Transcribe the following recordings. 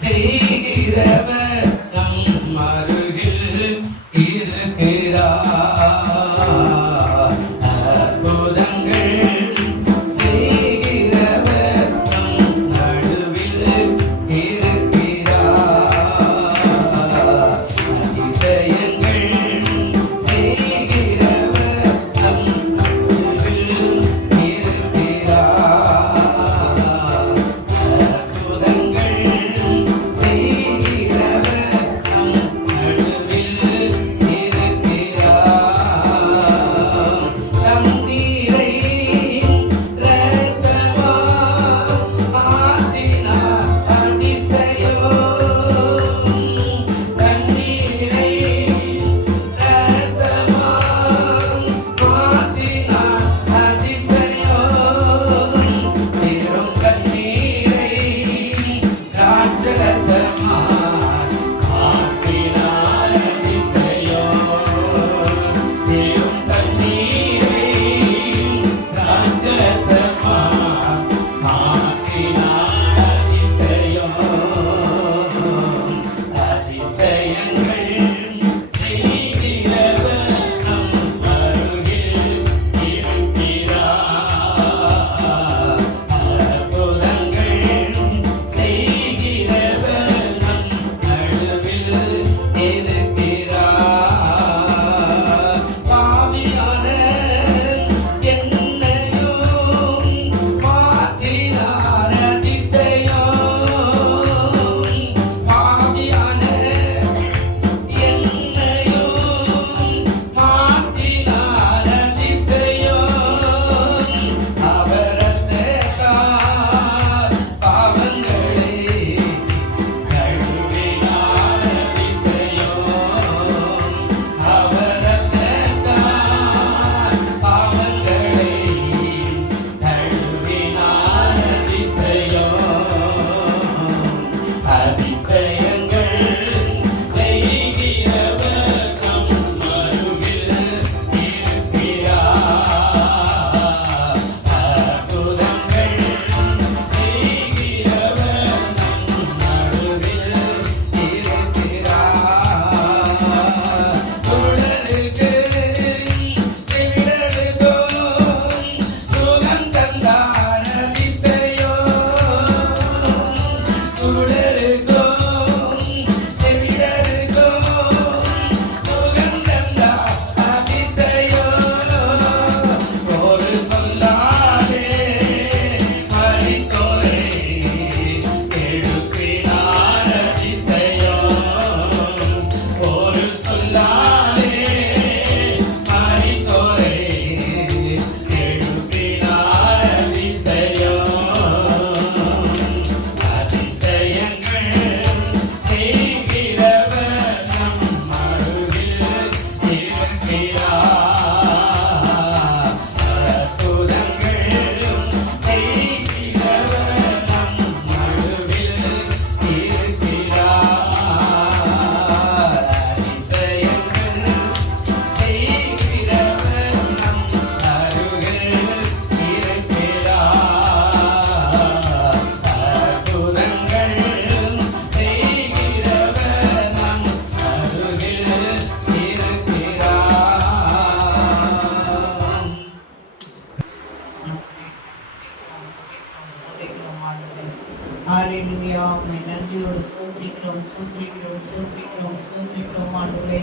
செய்கிறவர் நம் அருகில் இருக்கிறார். அற்புதங்கள் செய்கிறவர் நம் நடுவில் இருக்கிறார். அதிசயங்கள் செய்கிறவர் நம் நடுவில் இருக்கிறார். ஹalleluya நன்றியோடு சோத்திரிக்கிறோம் சோத்திரிக்கிறோம் சோத்திரிக்கிறோம் சோத்திரிக்கிறோம் ஆண்டவரே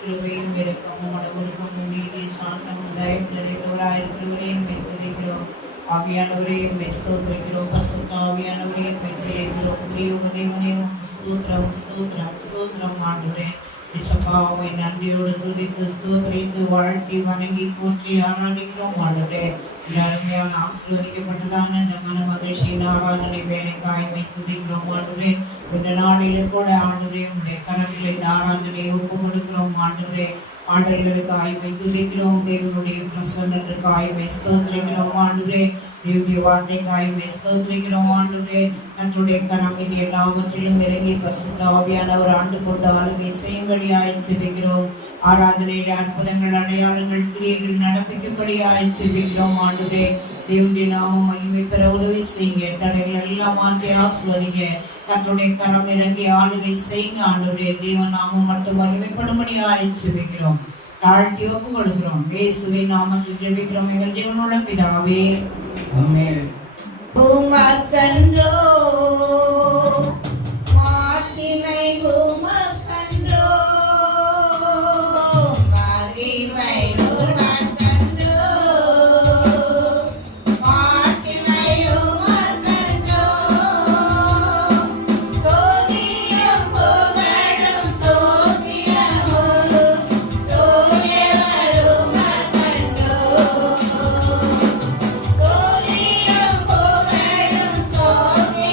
கிருபையும் இரக்கமும் உணர்வுக்கும் நீதி சாந்தமும் தயவும் நிறைந்தவராயிருக்கிறவரே துதிக்கிறோம் ஆவியானவரே சோத்திரிக்கிறோம் பரிசுத்த ஆவியானவரே துதிக்கிறோம் திரியோக தேவனே ஸ்தோத்திரம் ஸ்தோத்திரம் ஸ்தோத்திரம் ஆண்டவரே இசப்பாவை நன்றியோடு துதித்து ஸ்தோத்திரித்து வாழ்த்தி வணங்கி போற்றி ஆராதிக்கிறோம் ஆண்டவரே அருமையான ஆசீர்வதிக்கப்பட்டதான இந்த மன மகிழ்ச்சியின் ஆராதனை வேலைக்காய் துதிக்கிறோம் ஆண்டவரே இந்த நாளில கூட ஆண்டவரே உடைய கரங்களை ஆராதனையை ஒப்பு கொடுக்கிறோம் ஆண்டவரே ஆண்டவர்களுக்கு ஆய்வை துதிக்கிறோம் தேவனுடைய பிரசன்னத்திற்கு ஆய்வை ஸ்தோத்திரிக்கிறோம் ஆண்டவரே தேவனுடைய வார்த்தைக்கு ஆய்வை ஸ்தோத்திரிக்கிறோம் ஆண்டவரே தன்னுடைய கரமின் எல்லாவற்றிலும் இறங்கி பரிசுத்த ஆவியானவர் ஆண்டு கொண்டு ஆளுகை செய்யும்படியாய் ஜெபிக்கிறோம் ஆராதனையில அற்புதங்கள் அடையாளங்கள் கிரியைகள் நடப்பிக்கும்படியாய் ஜெபிக்கிறோம் ஆண்டவரே தேவனுடைய நாமம் மகிமை பெற உதவி செய்யுங்க. தடைகள் எல்லாம் மாற்றி ஆசிர்வதிங்க. கர்த்தருடைய கரம் இறங்கி ஆளுகை செய்யுங்க. ஆண்டவருடைய தேவன் நாமம் மட்டும் மகிமைப்படும்படியாக ஜெபிக்கிறோம். தாழ்த்தி ஒப்பு கொடுக்கிறோம். இயேசுவின் நாமத்தில் ஜெபிக்கிறோம் எங்கள் தேவனுள்ள பிதாவே. ஆமென். உமக்கன்றோ மாட்சிமை, உமக்கன்றோ மகிமை, உமக்கன்றோ மாட்சிமை, உமக்கன்றோ துதியும் புகழும் ஸ்தோத்திரமும் தூயவர் உமக்கன்றோ. துதியும் புகழும் ஸ்தோத்திரமும்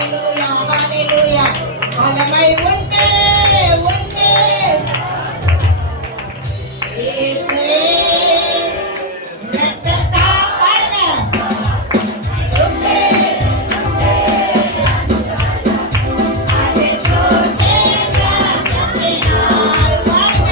ஹalleluya ஹalleluya வல்லமை உண்டு உண்டு இயேசுவே ரத்தத்தா பாடுங்க உண்டு அதுவே ரத்தத்தினால் பாடுங்க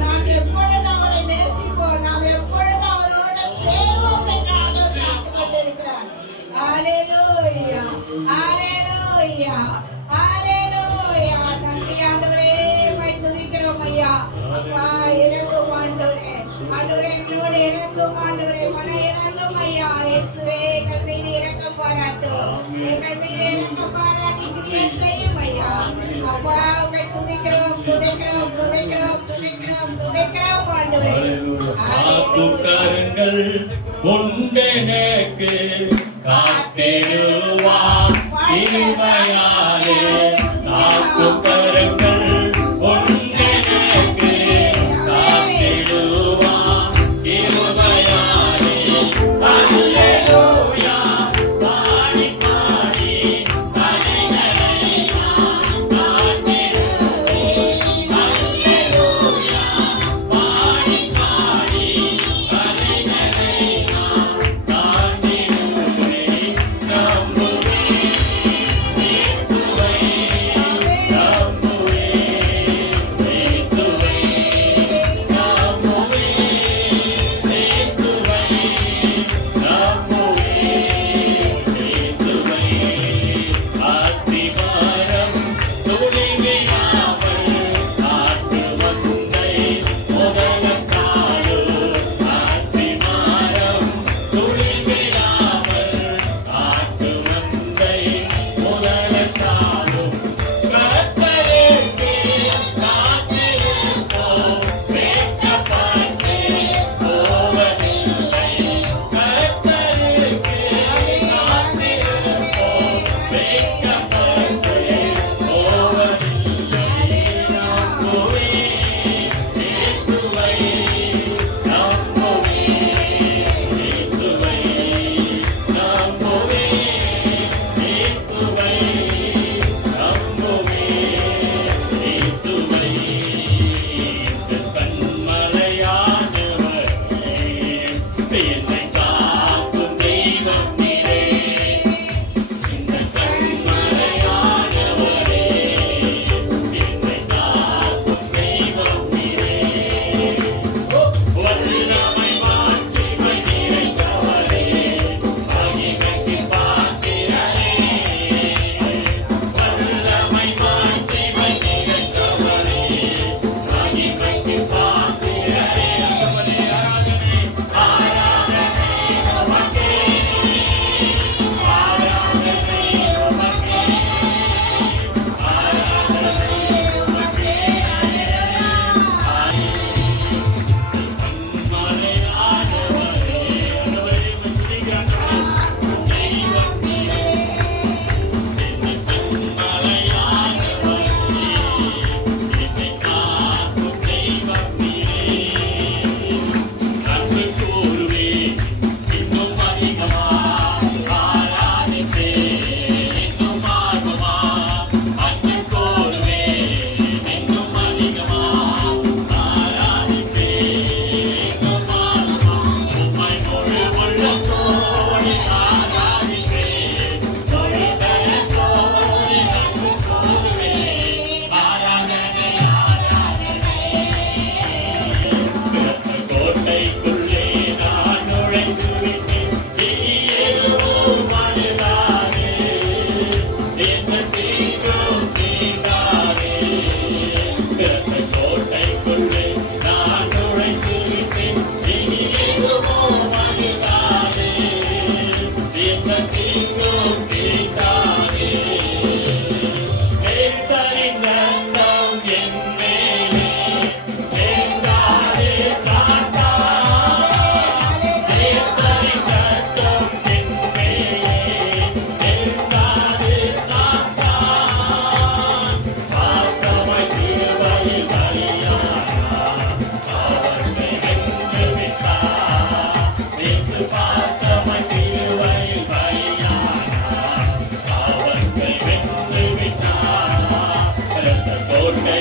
நாம் எப்பொழுது அவரை நேசிப்போம், நாம் எப்பொழுது அவரோட சேருவோம் என்று ஆண்டவர் காத்துக் கொண்டிருக்கிறார். ஹalleluya ஹalleluya ஹalleluya. நன்றி ஆண்டவரே, உம்மை துதிக்கிறோம் ஐயா. அப்பா இறங்கும் ஆண்டவரே, ஆண்டவரே எங்களோடு இறங்கும் ஆண்டவரே, மன இறங்கும் ஐயா. இயேசுவே எங்கள் மீது இரக்கம் பாராட்டும், எங்கள் மீது இரக்கம் பாராட்டி கிரியை செய்யும் ஐயா. அப்பா உம்மை துதிக்கிறோம் துதிக்கிறோம் துதிக்கிறோம் துதிக்கிறோம் துதிக்கிறோம் ஆண்டவரே. காத்துக்கருங்கள் உண்டெனக்கு காத்திடுவார் கிருபையாலே. காத்துக்கருங்கள் உண்டெனக்கு காத்திடுவார் கிருபையாலே. அல்லேலூயா பாடி பாடி கரைகளை நான் காத்திடுவேன். அல்லேலூயா பாடி பாடி கரைகளை நான் காத்திடுவேன். நம்புவேன்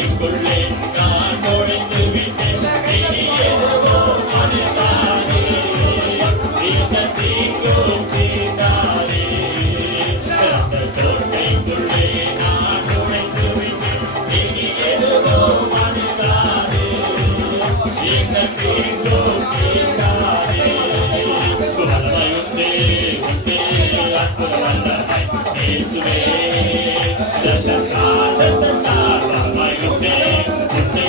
கோட்டைக்குள்ளே நான் நுழைந்து விட்டேன். இனி எதுவும் அணுகாதே. இந்த தீங்கும் தீண்டாதே. அந்த கோட்டைக்குள்ளே நான் நுழைந்து விட்டேன். இனி எதுவும் அணுகாதே. இந்த தீங்கும் தீண்டாதே. சுவனயுண்டே உண்டே அற்புத வல்லமை இயேசுவே. நல்ல காலத்தால் வல்லமையுண்டே உண்டே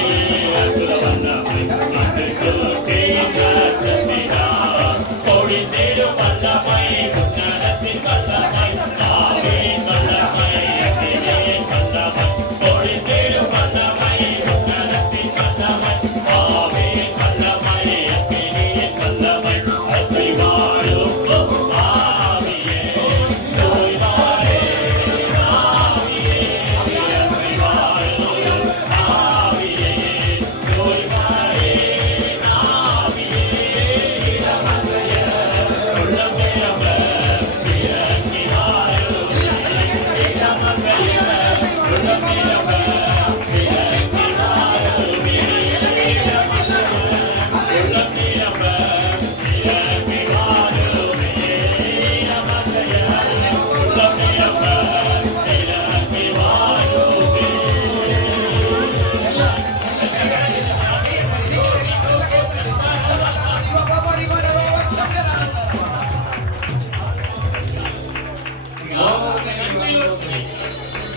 அற்புத வல்லமை. அந்த கோட்டையின் ராஜ்யத்தினால் பொழிந்திடும் வல்லமை. உன்னதத்தின் வல்லமை. ஆவியின் வல்லமை. அக்கினியின் வல்லமை. பொழிந்திடும் வல்லமை. உன்னதத்தின் வல்லமை. ஆவியின் வல்லமை. அக்கினியின் வல்லமை. அப்படி வாழும் ஆவியே தூய்மாரே ஆவியே. அப்படி வாழும் ஆவியே தூய்மாரே ஆவியே. இடமறைய உள்ளமையவ இறங்கி வாழும். இடமறைய உள்ளமையவ இறங்கி வாழும். உள்ளமையவ இறங்கி வாழும். இடமறைய உள்ளமையவ இறங்கி வாழும்.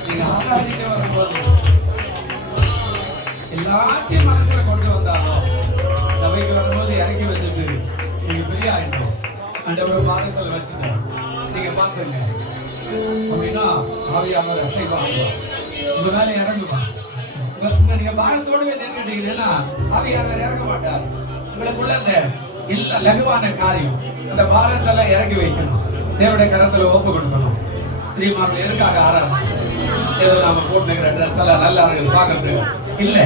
நீங்க ஆராதிக்க வரும்போது எல்லாத்தையும் மனசுல கொண்டு வந்தாலும் சபைக்கு வரும்போது இறக்கி வச்சுட்டு நீங்க பெரிய ஆயிட்டோம் அந்த பாதத்தில் வச்சுட்டேன். நீங்க பாத்துங்க அப்படின்னா ஆவியானவர் அசைவாங்க உங்க மேல இறங்குவா. நீங்க பாரத்தோடு நின்றுட்டீங்கன்னா ஆவியானவர் இறங்க மாட்டார். உங்களுக்குள்ள அந்த இல்ல லகுவான காரியம் அந்த பாரத்தெல்லாம் இறக்கி வைக்கணும். தேவனுடைய கரத்துல ஒப்பு கொடுக்கணும். பிரியமானவர்களே, எதுக்காக ஆராதனை? ஏதோ நாம போட்டுக்கிற ட்ரெஸ் எல்லாம் நல்லா இருக்கு பாக்குறதுக்கு இல்ல.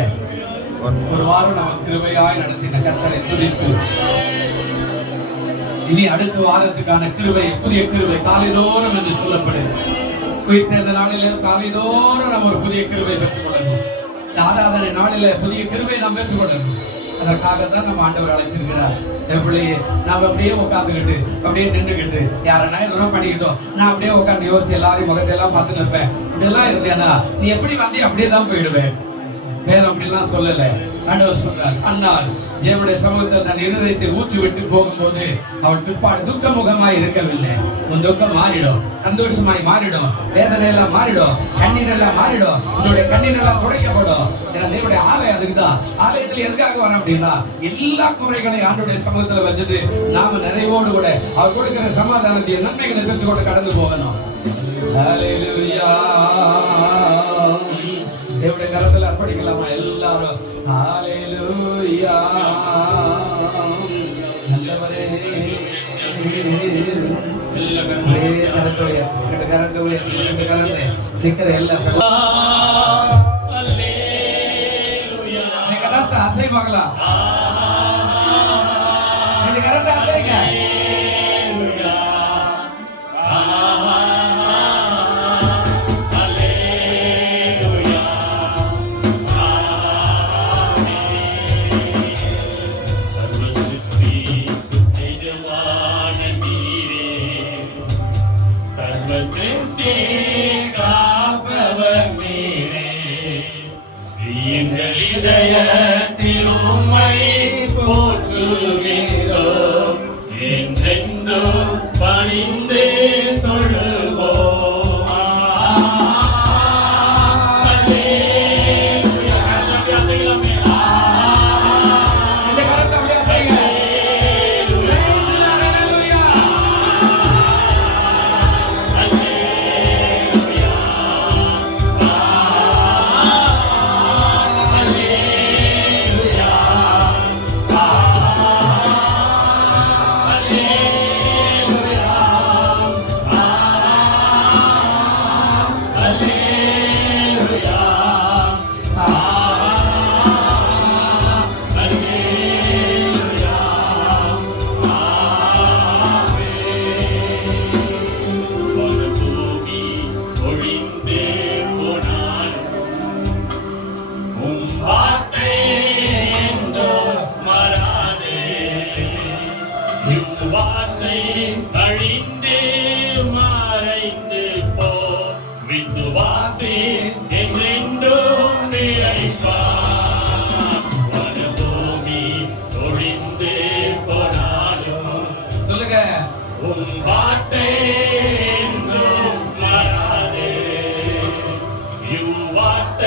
ஒரு வாரம் நமக்கு கிருபையாய் நடத்தின கர்த்தரை துதித்து இனி அடுத்த வாரத்துக்கான கிருபை, புதிய கிருபை காலைதோறும் என்று சொல்லப்படுது. உயிர்த்தெழுந்த நாளில காலைதோறும் நம்ம ஒரு புதிய கிருபை பெற்றுக் கொள்ளணும். இந்த ஆராதனை நாளில புதிய கிருபை நாம் பெற்றுக் கொள்ளணும். அதற்காகத்தான் நம்ம ஆண்டவர் அழைச்சிருக்கிறார். எப்படியே நாம அப்படியே உட்காந்துக்கிட்டு அப்படியே நின்றுக்கிட்டு யாரனா எல்லாம் பண்ணிக்கிட்டோம். நான் அப்படியே உட்காந்து யோசிச்சு எல்லாரையும் முகத்தையெல்லாம் பார்த்து நிற்பேன். இப்படி எல்லாம் இருந்தேன்னா நீ எப்படி வந்தே அப்படியே தான் போயிடுவேன். வேற அப்படிலாம் சொல்லல. ஆண்டவர் சொல்றார், அண்ணால் தேவனுடைய சமூகத்தை தன் இருதயத்தை ஊற்றி விட்டு போகும்போது அவள் பிற்பாடு துக்க முகமாய் இருக்கவில்லை. உன் துக்கம் மாறிடும், சந்தோஷமாய் மாறிடும், வேதனை எல்லாம் மாறிடும், கண்ணீர் எல்லாம் மாறிடும், உன்னுடைய கண்ணீர் எல்லாம் துடைக்கப்படும். ஏன்னா தேவனுடைய ஆலயம் அதுக்குதான். ஆலயத்துல எதுக்காக வரோம் அப்படின்னா எல்லா குறைகளையும் ஆண்டவருடைய சமூகத்துல வச்சுட்டு நாம நிறைவோடு கூட அவர் கொடுக்கிற சமாதானத்தையும் நன்மைகளை பெற்றுக்கொண்டு கடந்து போகணும். ஹல்லேலூயா. தேவனுடைய கரத்துல அர்ப்பணிக்கலாமா எல்லாரும்? ஹல்லேலூயா. நல்லவரே கரத்தை உயர்த்தி, ரெண்டு கரத்தை உயர்த்தி, ரெண்டு கரத்தை நிக்கிற எல்லா அசைவாங்களா? ரெண்டு கரத்தை அசைங்க. இதயத்தில் உம்மை போற்றுகிறோம். என்றென்றும் பணிந்தே தொழுவோம்.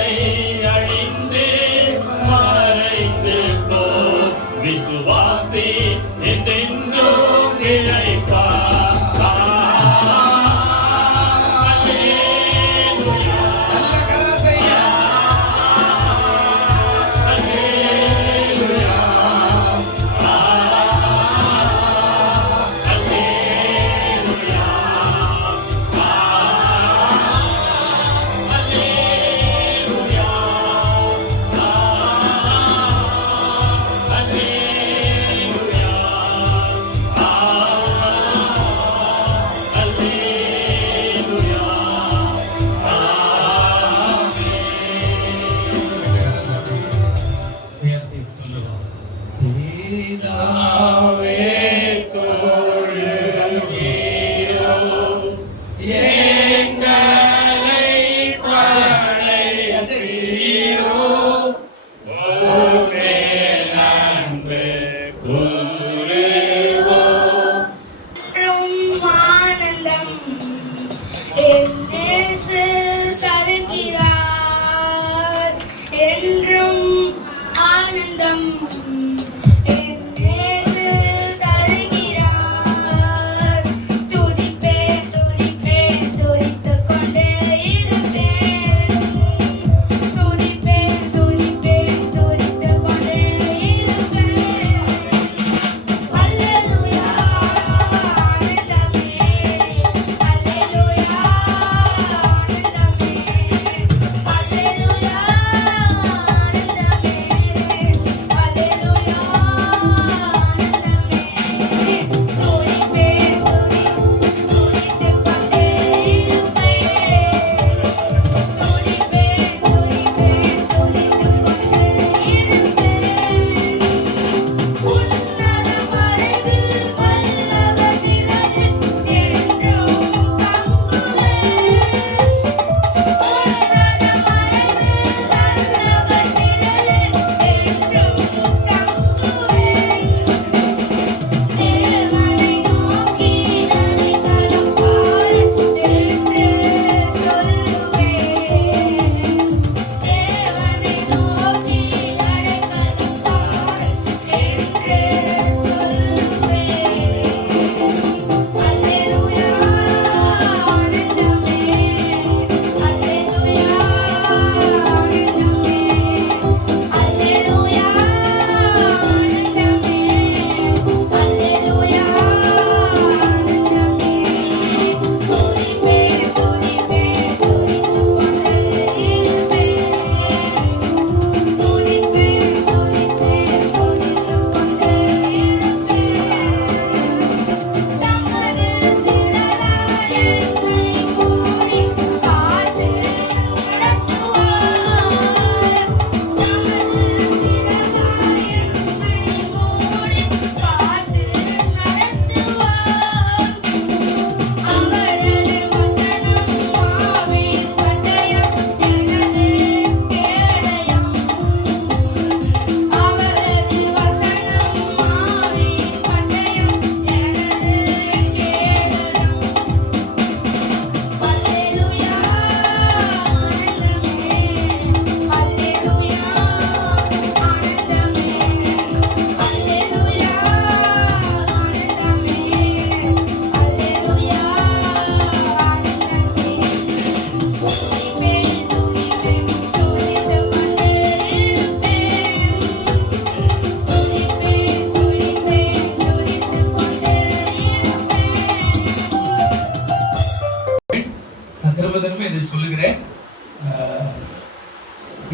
பாதை அழிந்து மறைந்து போ விசுவாசி என்றென்றும் இழைப்பார்.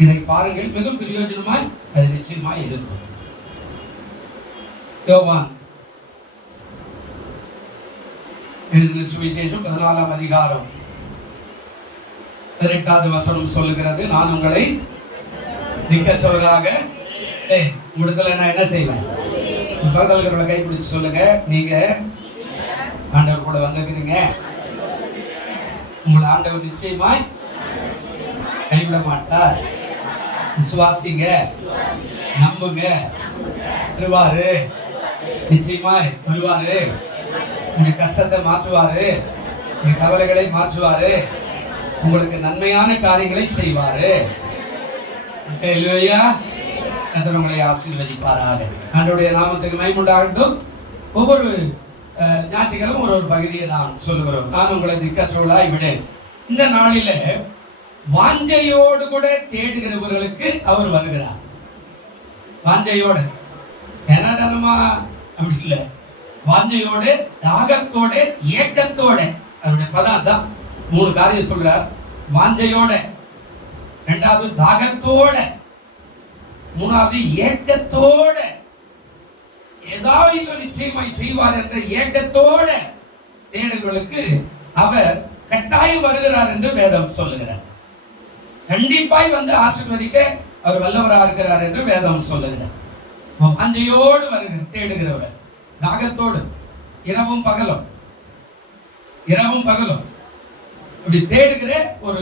இதை பாருங்கள், மிக பிரயோஜனமாய் அது நிச்சயமாய் இருக்கும். யோவான் எழுதின சுவிசேஷம் 14ஆம் அதிகாரம் 18வது வசனம் சொல்லுகிறது, நான் உங்களை திக்கற்றவராக விடுதலை நான் என்ன செய்வேன். பக்கத்துல கை பிடிச்சு சொல்லுங்க, நீங்க ஆண்டவர் கூட வந்துக்கிறீங்க, உங்களை ஆண்டவர் நிச்சயமாய் கைவிட மாட்டார். விசுவாசிங்க, நம்புங்க, வருவாரு, நிச்சயமாய் வருவாரு. உங்க கஷ்டத்தை மாற்றுவாரு, உங்க கவலைகளை மாற்றுவாரு, உங்களுக்கு நன்மையான காரியங்களை செய்வாரு. ஹல்லேலூயா. கர்த்தர் உங்களை ஆசீர்வதிப்பாராக. ஆண்டவருடைய நாமத்துக்கு மகிமை உண்டாகட்டும். ஒவ்வொரு ஞாயிற்றுக்கிழமை ஒரு பகுதியை நாம் சொல்லுகிறோம். நான் உங்களை திக்கற்றவர்களாய் விடேன். இந்த நாளில வாஞ்சையோடு கூட தேடுகிறவர்களுக்கு அவர் வருகிறார். வாஞ்சையோட, ஏனமா அப்படி இல்ல, வாஞ்சையோட, தாகத்தோட, ஏக்கத்தோட. அவருடைய பதம் தான். 3 காரியம் சொல்றார். வாஞ்சையோட, 2வது தாகத்தோட, 3வது ஏக்கத்தோட, ஏதாவது நிச்சயமாய் செய்வார் என்ற ஏக்கத்தோட தேடுகளுக்கு அவர் கட்டாயம் வருகிறார் என்று வேதம் சொல்லுகிறார். கண்டிப்பாய் வந்து ஆசீர்வதிக்க அவர் வல்லவராக இருக்கிறார் என்று வேதம் சொல்லுகிறார். வாஞ்சையோடு வருகிற தேடுகிறவர், தாகத்தோடு, இரவும் பகலும் இப்படி தேடுகிற ஒரு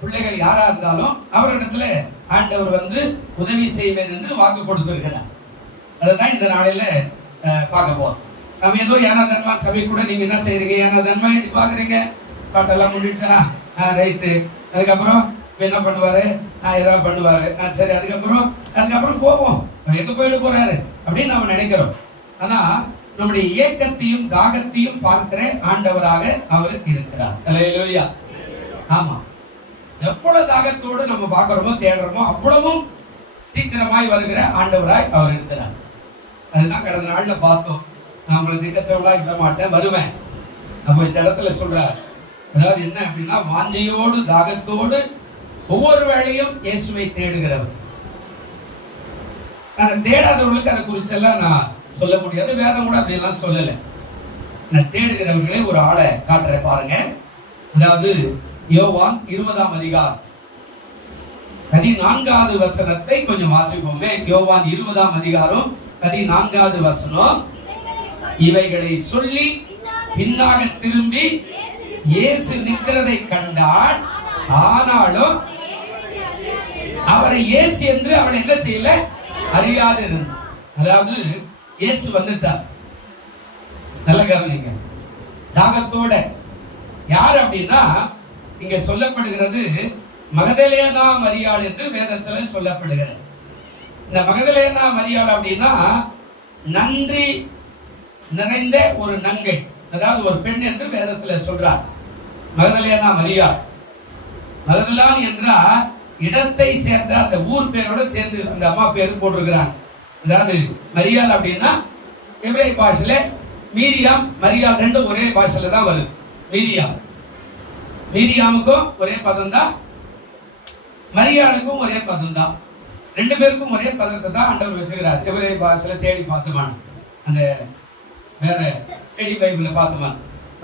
பிள்ளைகள் யாரா இருந்தாலும் அவரிடத்துல ஆண்டவர் வந்து உதவி செய்வேன் என்று வாக்கு கொடுத்திருக்கிறார். அதான் இந்த நாளில பார்க்க போறோம். நம்ம ஏதோ ஏனாதன்மா சபை கூட நீங்க என்ன செய்யறீங்க, ஏனாதன்மா பாக்குறீங்க, பாட்டெல்லாம் முடிச்சா ரைட்டு, அதுக்கப்புறம் என்ன பண்ணுவாரு, ஏதாவது பண்ணுவாரு, சரி, அதுக்கப்புறம் போவோம், எங்க போயிட்டு போறாரு அப்படின்னு நம்ம நினைக்கிறோம். ஆனா நம்முடைய ஏக்கத்தையும் தாகத்தையும் பார்க்கிற ஆண்டவராக அவர் இருக்கிறார். ஹல்லேலூயா. ஆமா, எவ்வளவு தாகத்தோடு நம்ம பார்க்கிறோமோ தேடுறோமோ அவ்வளவும் சீக்கிரமாய் வருகிற ஆண்டவராய் அவர் இருக்கிறார். அதுதான் கடந்த நாள்ல பார்த்தோம். நான் உங்களை திக்கத்தோடா விட மாட்டேன், வருவேன். அப்ப இந்த இடத்துல சொல்றார், அதாவது என்ன அப்படின்னா, வாஞ்சையோடு தாகத்தோடு ஒவ்வொரு வேளையும் இயேசுவை தேடுகிறவர். ஆனா தேடாதவர்களுக்கு அதை குறிச்செல்லாம் நான் சொல்ல முடியாது. வேதம் கூட அப்படி எல்லாம் சொல்லல. நான் தேடுகிறவர்களே ஒரு ஆளை காட்டுற பாருங்க. அதாவது யோவான் 20ஆம் அதிகாரம் 14வது வசனத்தை கொஞ்சம் வாசிப்போமே. யோவான் 20ஆம் அதிகாரம் 14வது வசனம். இவைகளை சொல்லி பின்னாக திரும்பி இயேசு நிற்கிறதை கண்டாள். ஆனாலும் அவரை இயேசு என்று அவள் என்ன செய்யல, அறியாது இருந்தார். அதாவது இயேசு வந்துட்டார். நல்ல கவனிங்க. தாகத்தோட யார் அப்படின்னா, இங்க சொல்லப்படுகிறது மகதலேனா மரியாள் என்று வேதத்துல சொல்லப்படுகிறது. இந்த மகதலேனா மரியாள் அப்படின்னா நன்றி நிறைந்த ஒரு நங்கை, அதாவது ஒரு பெண் என்று வேதத்துல சொல்றார். மகதலேனா மரியாள். மகதலான் என்றால் இடத்தை சேர்ந்த அந்த ஊர் பேரோட சேர்ந்து அந்த அம்மா பேரு போட்டிருக்கிறாங்க. அதாவது மரியாள் அப்படின்னா எபிரேய பாஷையில மீரியாம் மரியாள் ரெண்டும் ஒரே பாஷையில தான் வருது. மீரியாமுக்கும் ஒரே பதம் தான், மரியாளுக்கும் ஒரே பதம் தான். 2 பேருக்கும் ஒரே பதத்தை தான் ஆண்டவர் வச்சுக்கிறார். எபிரேய பாஷையில தேடி பார்த்துமான, அந்த வேற ஸ்டடி பைபிள்ல பார்த்துமான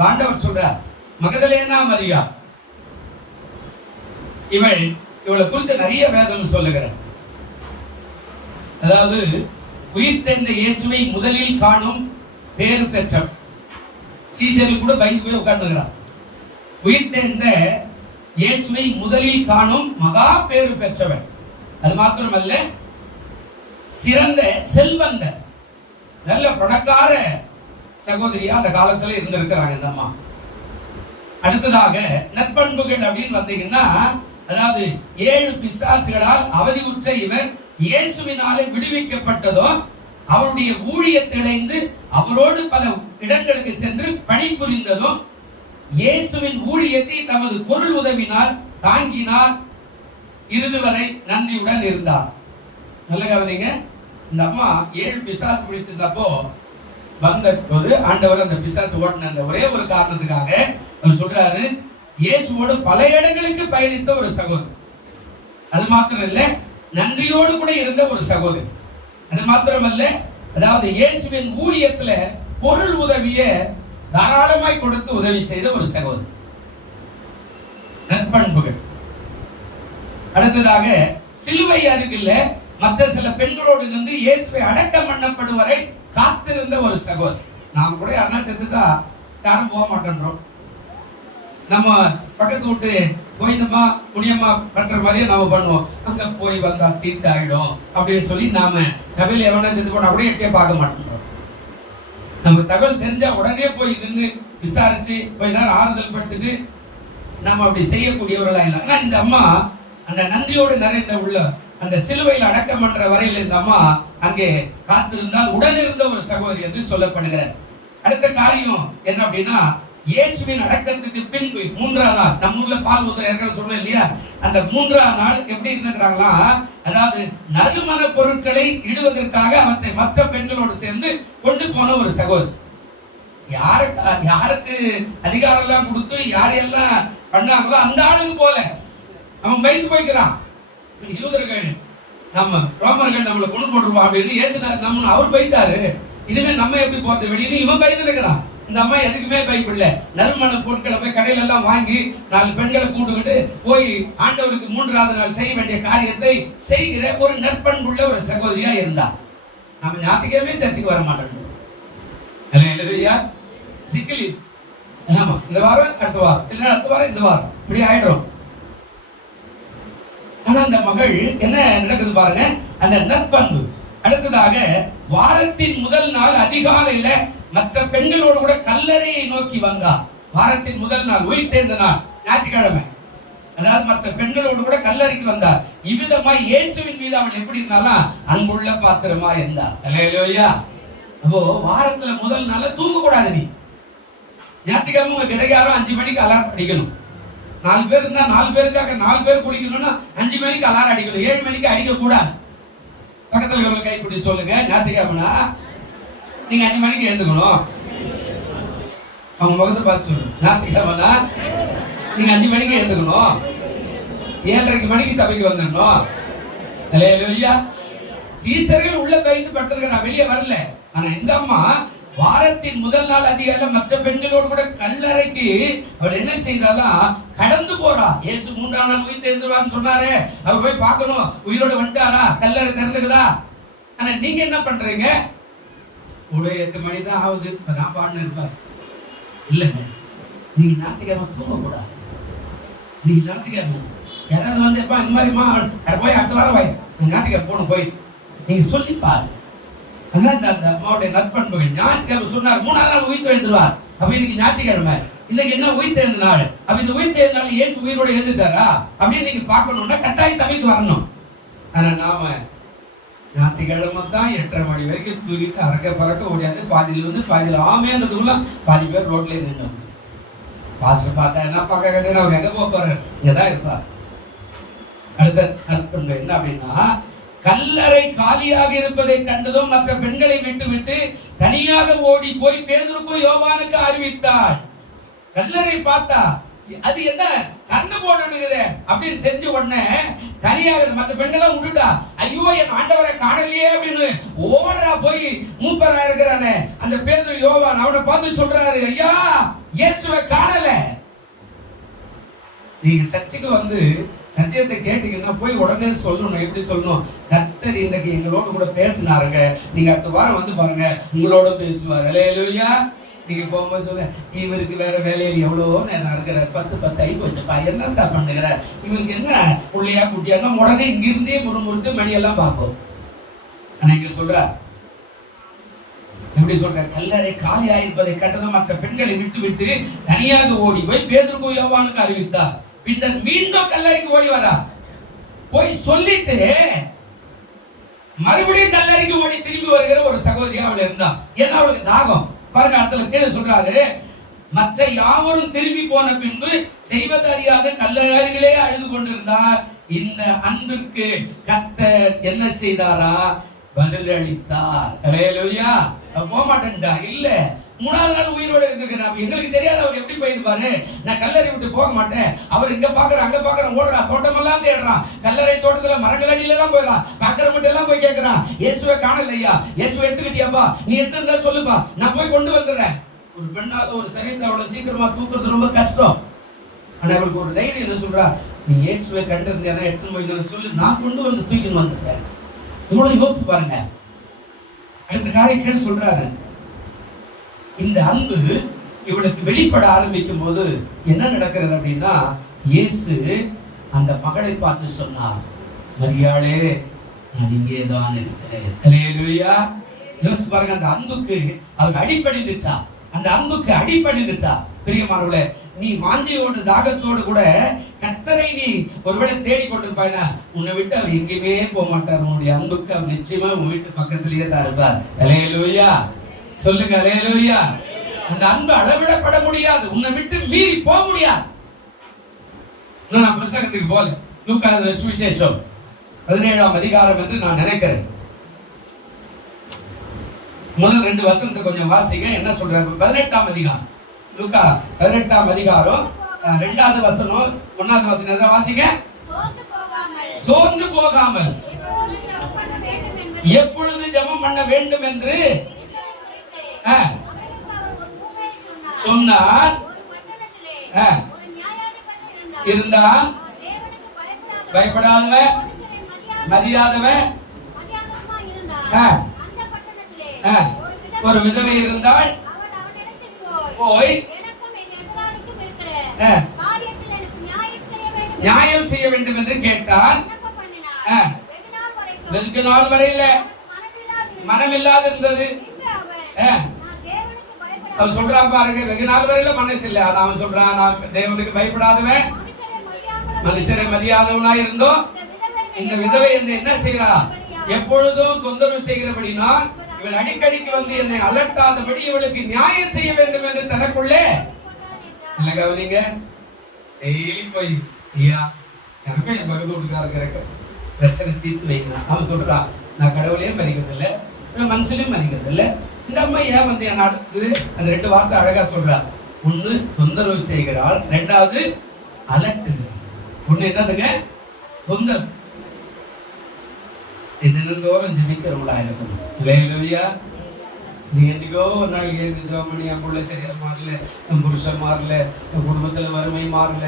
ஆண்டவர் சொல்றார், மகதலேனா மரியாள். இவளை குறித்து நிறைய வேதம் சொல்லுகிறார். அதாவது உயிர்த்தெழுந்த இயேசுவை முதலில் காணும் பேரு பெற்றவர். சீசர்கள் கூட பயந்து போய் உட்கார்ந்துகிறார். உயிர்த்தெழுந்த இயேசுவை முதலில் காணும் மகா பேரு பெற்றவர். அது மாத்திரமல்ல, சிறந்த செல்வந்த நல்ல பணக்கார சகோதரியா அந்த காலத்துல இருந்திருக்கிறாங்க இந்த அம்மா. அடுத்ததாக நற்பண்புகள் அப்படின்னு வந்தீங்கன்னா, அதாவது 7 பிசாசுகளால் அவதியுற்ற இவர் இயேசுவினாலே விடுவிக்கப்பட்டதும் அவருடைய ஊழியத்திலிருந்து அவரோடு பல இடங்களுக்கு சென்று பணிபுரிந்ததும் இயேசுவின் ஊழியத்தை தமது பொருள் உதவினால் தாங்கினார், இறுதி வரை நன்றியுடன் இருந்தார். நல்ல கவனிங்க. இந்த அம்மா 7 பிசாசு பிடிச்சிருந்தப்போ வந்த போது ஆண்டவர் அந்த பிசாசு ஓட்டின அந்த ஒரே ஒரு காரணத்துக்காக அவர் சொல்றாரு, இயேசுவோடு பல இடங்களுக்கு பயணித்த ஒரு சகோதரர். அது மாத்திரம் இல்ல, நன்றியோடு கூட இருந்த ஒரு சகோதரர். அது மாத்திரமல்ல, அதாவது இயேசுவின் ஊழியத்துல பொருள் உதவிய தாராளமாய் கொடுத்து உதவி செய்த ஒரு சகோதரர். நற்பண்புகள். அடுத்ததாக சிலுவை அருகில் மற்ற சில பெண்களோடு இருந்து இயேசுவை அடக்கம் பண்ணப்படும் வரை காத்திருந்த ஒரு சகோதரர். நாம் கூட யாருன்னா செத்துட்டா யாரும் போக மாட்டோம். நம்ம பக்கத்து விட்டு கோயிந்தம்மா புண்ணியம்மா பண்ற மாதிரியே நாம பண்ணுவோம். அங்க போய் வந்தா தீட்டாயிடும் அப்படின்னு சொல்லி நாம சபையில எவனா செத்து போனா அப்படியே எட்டே பார்க்க மாட்டோம். நம்ம தகவல் தெரிஞ்சா உடனே போய் நின்று விசாரிச்சு கொஞ்ச நேரம் ஆறுதல் பட்டுட்டு நம்ம அப்படி செய்யக்கூடியவர்களா இல்லை. ஆனா இந்த அம்மா அந்த நன்றியோடு நிறைந்த உள்ள அந்த சிலுவையில் அடக்கம் பண்ற வரையில் இந்த அம்மா அங்கே காத்திருந்தால் உடனிருந்த ஒரு சகோதரி என்று சொல்லப்படுகிறார். அடுத்த காரியம் என்ன அப்படின்னா, இயேசுவின் அடக்கத்துக்கு பின்பு 3ஆம் நாள், நம்ம ஊர்ல பால் ஊத்துற சொல்றேன் இல்லையா, அந்த 3ஆம் நாள் எப்படி இருந்திருக்காங்களா, அதாவது நறுமண பொருட்களை இடுவதற்காக அவற்றை மற்ற பெண்களோடு சேர்ந்து கொண்டு போன ஒரு சகோதரி. யாருக்கு அதிகாரம் எல்லாம் கொடுத்து யாரெல்லாம் பண்ணாங்களோ அந்த ஆளுக்கு போல அவன் பயந்து போய்க்கிறான். யூதர்கள் நம்ம ரோமர்கள் நம்மளை கொண்டு போட்டுருவோம் அப்படின்னு ஏசுனார். நம்ம அவர் போயிட்டாரு, இனிமே நம்ம எப்படி போறது வெளியில, இவன் பயந்து இருக்கிறான். இந்த அம்மா எதுக்குமே பயப்படல. நறுமண பொருட்களை போய் கடையில எல்லாம் வாங்கி 4 பெண்களை கூட்டுக்கிட்டு போய் ஆண்டவருக்கு 3ஆவது நாள் செய்ய வேண்டிய காரியத்தை செய்கிற ஒரு நற்பண்புள்ள ஒரு சகோதரியா இருந்தா. நம்ம ஞாயிற்றுக்கிழமை சர்ச்சுக்கு வர மாட்டோம். சிக்கலி ஆமா, இந்த வாரம் அடுத்த வாரம், இல்ல அடுத்த வாரம் இந்த வாரம், இப்படி ஆயிடும். ஆனா அந்த மகள் என்ன நடக்குது பாருங்க, அந்த நற்பண்பு. அடுத்ததாக வாரத்தின் முதல் நாள் அதிகாலையில மற்ற பெண்களோடு கூட கல்லறையை நோக்கி வந்தார். வாரத்தின் முதல் நாள், உயிர்த்தெழுந்த நாள், ஞாயிற்றுக்கிழமை. அதாவது மற்ற பெண்களோடு கூட கல்லறைக்கு வந்தார். இவ்விதமா இயேசுவின் மீது அவள் எப்படி இருந்தாலும் அன்புள்ள பாத்திரமா இருந்தார். அல்லேலூயா. அப்போ வாரத்துல முதல் நாள்ல தூங்க கூடாது. நீ ஞாயிற்றுக்கிழமை உங்க கிடைக்காரோ 5 மணிக்கு அலாரம் அடிக்கணும். 4 பேர் இருந்தா 4 பேருக்காக 4 பேர் குடிக்கணும்னா 5 மணிக்கு அலாரம் அடிக்கணும். 7 மணிக்கு அடிக்க கூடாது. பக்கத்துல இருக்கிறவங்க கை பிடிச்சு சொல்லுங்க, ஞாயிற்றுக்கிழமைனா நீங்க 5 மணிக்கு எழுந்துக்கணும். அவங்க முகத்தை பார்த்து சொல்லுங்க, ஞாயிற்றுக்கிழமைனா நீங்க 5 மணிக்கு எழுந்துக்கணும், 7:30 மணிக்கு சபைக்கு வந்துடணும். அல்லேலூயா. சீசர்கள் உள்ள பயந்து படுத்திருக்கிறான், வெளியே வரல. ஆனா இந்த அம்மா வாரத்தின் முதல் நாள் அதிகாலை மற்ற பெண்களோடு கூட கல்லறைக்கு அவள் என்ன செய்தாலும் கடந்து போறா. இயேசு 3ஆம் நாள் உயிர் தெரிந்துவான்னு சொன்னாரு, அவர் போய் பார்க்கணும், உயிரோடு வந்துட்டாரா, கல்லறை திறந்துக்குதா. ஆனா நீங்க என்ன பண்றீங்க, ஒரு 8 மணி தான் ஆகுது, இப்பதான் பாடினு இருப்பார். இல்லைங்க, நீங்க ஞாயிற்றுக்கிழமை தூங்க கூடாது. நீங்க ஞாயிற்றுக்கிழமை யாராவது வந்து எப்பா இந்த மாதிரிமா போய் அடுத்த வாரம் வாய் ஞாயிற்றுக்கிழமை போகணும் போய் நீங்க சொல்லி பாரு. அதான் அந்த அம்மாவுடைய நற்பண்புகள். ஞாயிற்றுக்கிழமை சொன்னார், 3ஆம் நாள் உயிர் எழுந்துருவார். அப்ப இன்னைக்கு ஞாயிற்றுக்கிழமை, இன்னைக்கு என்ன உயிர் எழுந்த நாள். அப்ப இந்த உயிர் எழுந்த நாள் இயேசு உயிரோட எழுந்துட்டாரா அப்படின்னு நீங்க பார்க்கணும்னா கட்டாய சபைக்கு வரணும். ஆனா நாம ஞாயிற்றுக்கிழமை தான் 8:30 மணி வரைக்கும் தூக்கிட்டு அரக்க பறக்க ஓடியாந்து பாதியில் வந்து பாதியில் ஆமேன்றதுக்குள்ள பாதி பேர் ரோட்ல நின்னோம். பாஸ்டர் பார்த்தா என்ன பார்க்க கேட்டேன்னா அவர் எங்க போறாரு, இங்கதான் இருப்பார். அடுத்த நற்பண்பு என்ன அப்படின்னா, கல்லறை காலியாக இருப்பதை கண்டதும் மற்ற பெண்களை விட்டு தனியாக ஓடி போய் பேதுருக்கும் யோவானுக்கு அறிவித்தாள். கல்லறை பார்த்தா அது என்ன கண்ணு போட்டு அப்படின்னு தெரிஞ்ச உடனே தனியாக மற்ற பெண்கள்லாம் விட்டுட்டா. ஐயோ என் ஆண்டவரை காணலையே அப்படின்னு ஓடுறா. போய் மூப்பரா இருக்கிறானே அந்த பேதுரு யோவான், அவனை பார்த்து சொல்றாரு, ஐயா இயேசுவை காணல. நீங்க சர்ச்சுக்கு வந்து சத்தியத்தை கேட்டீங்கன்னா போய் உடனே சொல்லணும். எப்படி சொல்லணும், கர்த்தர் இன்னைக்கு எங்களோட கூட பேசினாருங்க, நீங்க அடுத்த வாரம் வந்து பாருங்க உங்களோட பேசுவார். அல்லேலூயா. நீங்க போகும்போது சொல்ல, இவருக்கு வேற வேலையில் எவ்வளவோ நேரம் இருக்கிறார், 10 ஐ வச்சுப்பா என்னடா பண்ணுகிறார், இவருக்கு என்ன புள்ளையா குட்டியானா உடனே இங்கிருந்தே முறுமுறுத்து மணியெல்லாம் பார்ப்போம். ஆனா இங்க சொல்ற எப்படி சொல்ற, கல்லறை காலியா இருப்பதை கண்டதும் மற்ற பெண்களை விட்டு தனியாக ஓடி போய் பேதுரு யோவானுக்கு அறிவித்தார். பின்னர் மீண்டும் கல்லறைக்கு ஓடி வரா. போய் சொல்லிட்டு மறுபடியும் கல்லறைக்கு ஓடி திரும்பி வருகிற ஒரு சகோதரியா அவள் இருந்தா. ஏன்னா அவளுக்கு தாகம் பாருங்க. அடுத்த கீழே சொல்றாரு, மற்ற யாவரும் திரும்பி போன பின்பு செய்வது அறியாத கல்லறைகளே அழுது கொண்டிருந்தார். இந்த அன்பிற்கு கர்த்தர் என்ன செய்தாரா, பதில் அளித்தார். அல்லேலூயா. போக மாட்டேன்டா, இல்ல 3ஆவது நாள் உயிரோட இருக்கிறார். எங்களுக்கு தெரியாது அவர் எப்படி போயிருப்பாரு. நான் கல்லறை விட்டு போக மாட்டேன். அவர் இங்க பாக்குற அங்க பாக்குற ஓடுறா, தோட்டமெல்லாம் தேடுறான், கல்லறை தோட்டத்துல மரங்கள் அடியில எல்லாம் போயிடறான், பாக்குற மட்டும் எல்லாம் போய் கேட்கிறான், இயேசுவை காணலையா, இயேசுவை எடுத்துக்கிட்டியாப்பா, நீ எடுத்திருந்தா சொல்லுப்பா, நான் போய் கொண்டு வந்துடுறேன். ஒரு பெண்ணாக ஒரு சரீரத்தை அவ்வளவு சீக்கிரமா தூக்குறது ரொம்ப கஷ்டம். ஆனா அவளுக்கு ஒரு தைரியம் என்ன சொல்றா, நீ இயேசுவை கண்டிருந்தேன்னா எடுத்துன்னு போய் சொல்லு, நான் கொண்டு வந்து தூக்கின்னு வந்துட்டேன். இவ்வளவு யோசிச்சு பாருங்க. அடுத்த காரியம் சொல்றாரு, இந்த அன்பு இவளுக்கு வெளிப்பட ஆரம்பிக்கும் போது என்ன நடக்கிறது அப்படின்னா, இயேசு அந்த மகளை பார்த்து சொன்னார், மரியாளே நான் இங்கேதான் இருக்கிறேன். அல்லேலூயா. யோசிச்சு பாருங்க, அந்த அன்புக்கு அவள் அடிபணிந்துட்டா, அந்த அன்புக்கு அடிபணிந்துட்டா. பிரியமானவர்களே, நீ வாஞ்சையோடு தாகத்தோடு கூட கர்த்தரை நீ ஒருவேளை தேடி கொண்டிருப்பாய்னா உன்னை விட்டு அவர் எங்கேயுமே போக மாட்டார். உன்னுடைய அன்புக்கு அவர் நிச்சயமா உன் வீட்டு பக்கத்திலேயே தான் இருப்பார். அல்லேலூயா சொல்லுங்க, அல்லேலூயா. அந்த அன்பு அளவிடப்பட முடியாது, உன்னை விட்டு மீறி போக முடியாது. நான் பிரசங்கத்துக்கு போல லூக்கா சுவிசேஷம் 17ஆம் அதிகாரம் என்று நான் நினைக்கிறேன். முதல் 2 வசனத்தை கொஞ்சம் வாசிங்க. என்ன சொல்றாரு? 18ஆம் அதிகாரம், லூக்கா 18ஆம் அதிகாரம் 2வது வசனம் 1வது வசனம் வாசிங்க. சோர்ந்து போகாமல் எப்பொழுது ஜெபம் பண்ண வேண்டும் என்று சொன்னார். இருந்தால் பயப்படாதவன் மதியாதவன் ஒரு விதவை இருந்தால் போய் நியாயம் செய்ய வேண்டும் என்று கேட்டான். வெகு நாள் வரையில மனமில்லாது இருந்தது. அவன் சொல்றான் பாருங்க, வெகு நாள் வரையில மனசு இல்ல. அவன் சொல்றான், நான் தேவனுக்கு பயப்படாதவன் மனுஷரை மதியாதவனா இருந்தோம். இந்த விதவை என்ன செய்யறா? எப்பொழுதும் தொந்தரவு செய்கிறபடினால் இவள் அடிக்கடிக்கு வந்து என்னை அலட்டாதபடி இவளுக்கு நியாயம் செய்ய வேண்டும் என்று தனக்குள்ளே கவனிங்க. டெய்லி போய் ஐயா எனக்கும் என் பக்கத்து வீட்டுக்காரங்க பிரச்சனை தீர்த்து வைங்க. அவன் சொல்றான், நான் கடவுளையும் மதிக்கிறதில்ல, மனுஷனையும் மதிக்கிறதில்ல. இந்த அம்மா ஏன் வந்து என்ன அடுத்தது அந்த 2 வார்த்தை அழகா சொல்றா. ஒண்ணு தொந்தரவு செய்கிறாள், 2வது அலட்டுகிறாள். ஒண்ணு என்னதுங்க? தொந்தரவு. தினந்தோறும் ஜெபிக்கிறவங்களா இருக்கணும். அல்லேலூயா. நீ என்னைக்கோ ஒரு நாள் எழுந்து ஜெபம் பண்ணி என் பிள்ளை சரியா மாறல, என் புருஷன் மாறல, என் குடும்பத்துல வறுமை மாறல,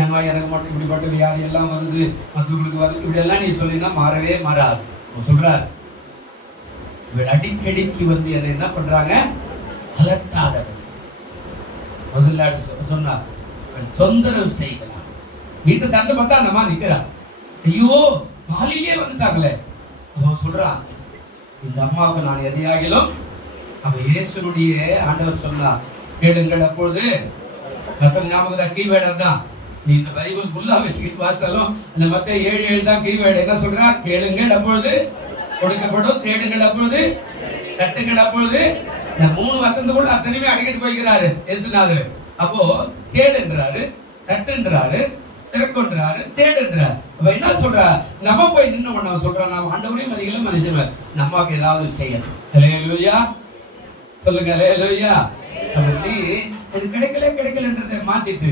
ஏன்னா எனக்கு மட்டும் இப்படிப்பட்ட வியாதி எல்லாம் வருது, மற்றவங்களுக்கு வருது, இப்படி எல்லாம் நீ சொல்லினா மாறவே மாறாது. சொல்றாரு, இவள் அடிக்கடிக்கு வந்து என்ன என்ன பண்றாங்க? அலட்டாதவன். முதல்ல சொன்னா தொந்தரவு செய்கிறான். வீட்டு தந்து பார்த்தா அந்த அம்மா நிக்கிறான். ஐயோ காலையிலே வந்துட்டாங்களே. அவன் சொல்றான், இந்த அம்மாவுக்கு நான் எதையாகிலும் அவன் இயேசுனுடைய ஆண்டவர் சொன்னார், கேளுங்கள் அப்பொழுது. வசனம் ஞாபகம் கீவேர்டு தான். நீ இந்த பைபிள் ஃபுல்லா வச்சுக்கிட்டு வாசாலும் அந்த மத்த 7 தான் கீவேர்டு. என்ன சொல்றார்? கேளுங்கள் அப்பொழுது கொடுக்கப்படும், தேடுங்கள் அப்பொழுது, தட்டுங்கள் அப்பொழுது. இந்த 3 வசனத்துக்குள்ள அத்தனையுமே அடக்கிட்டு போய்க்கிறாரு இயேசுநாதர். அப்போ கேளுன்றாரு, தட்டுன்றாரு, திறக்குன்றாரு, தேடுன்றாரு. அப்ப என்ன சொல்றா? நம்ம போய் நின்று பண்ண சொல்றா, நாம ஆண்டவரையும் மதிக்கல, மனுஷன் நமக்கு ஏதாவது செய்யணும். அல்லேலூயா சொல்லுங்க, அல்லேலூயா. அப்படி இது கிடைக்கலன்றதை மாத்திட்டு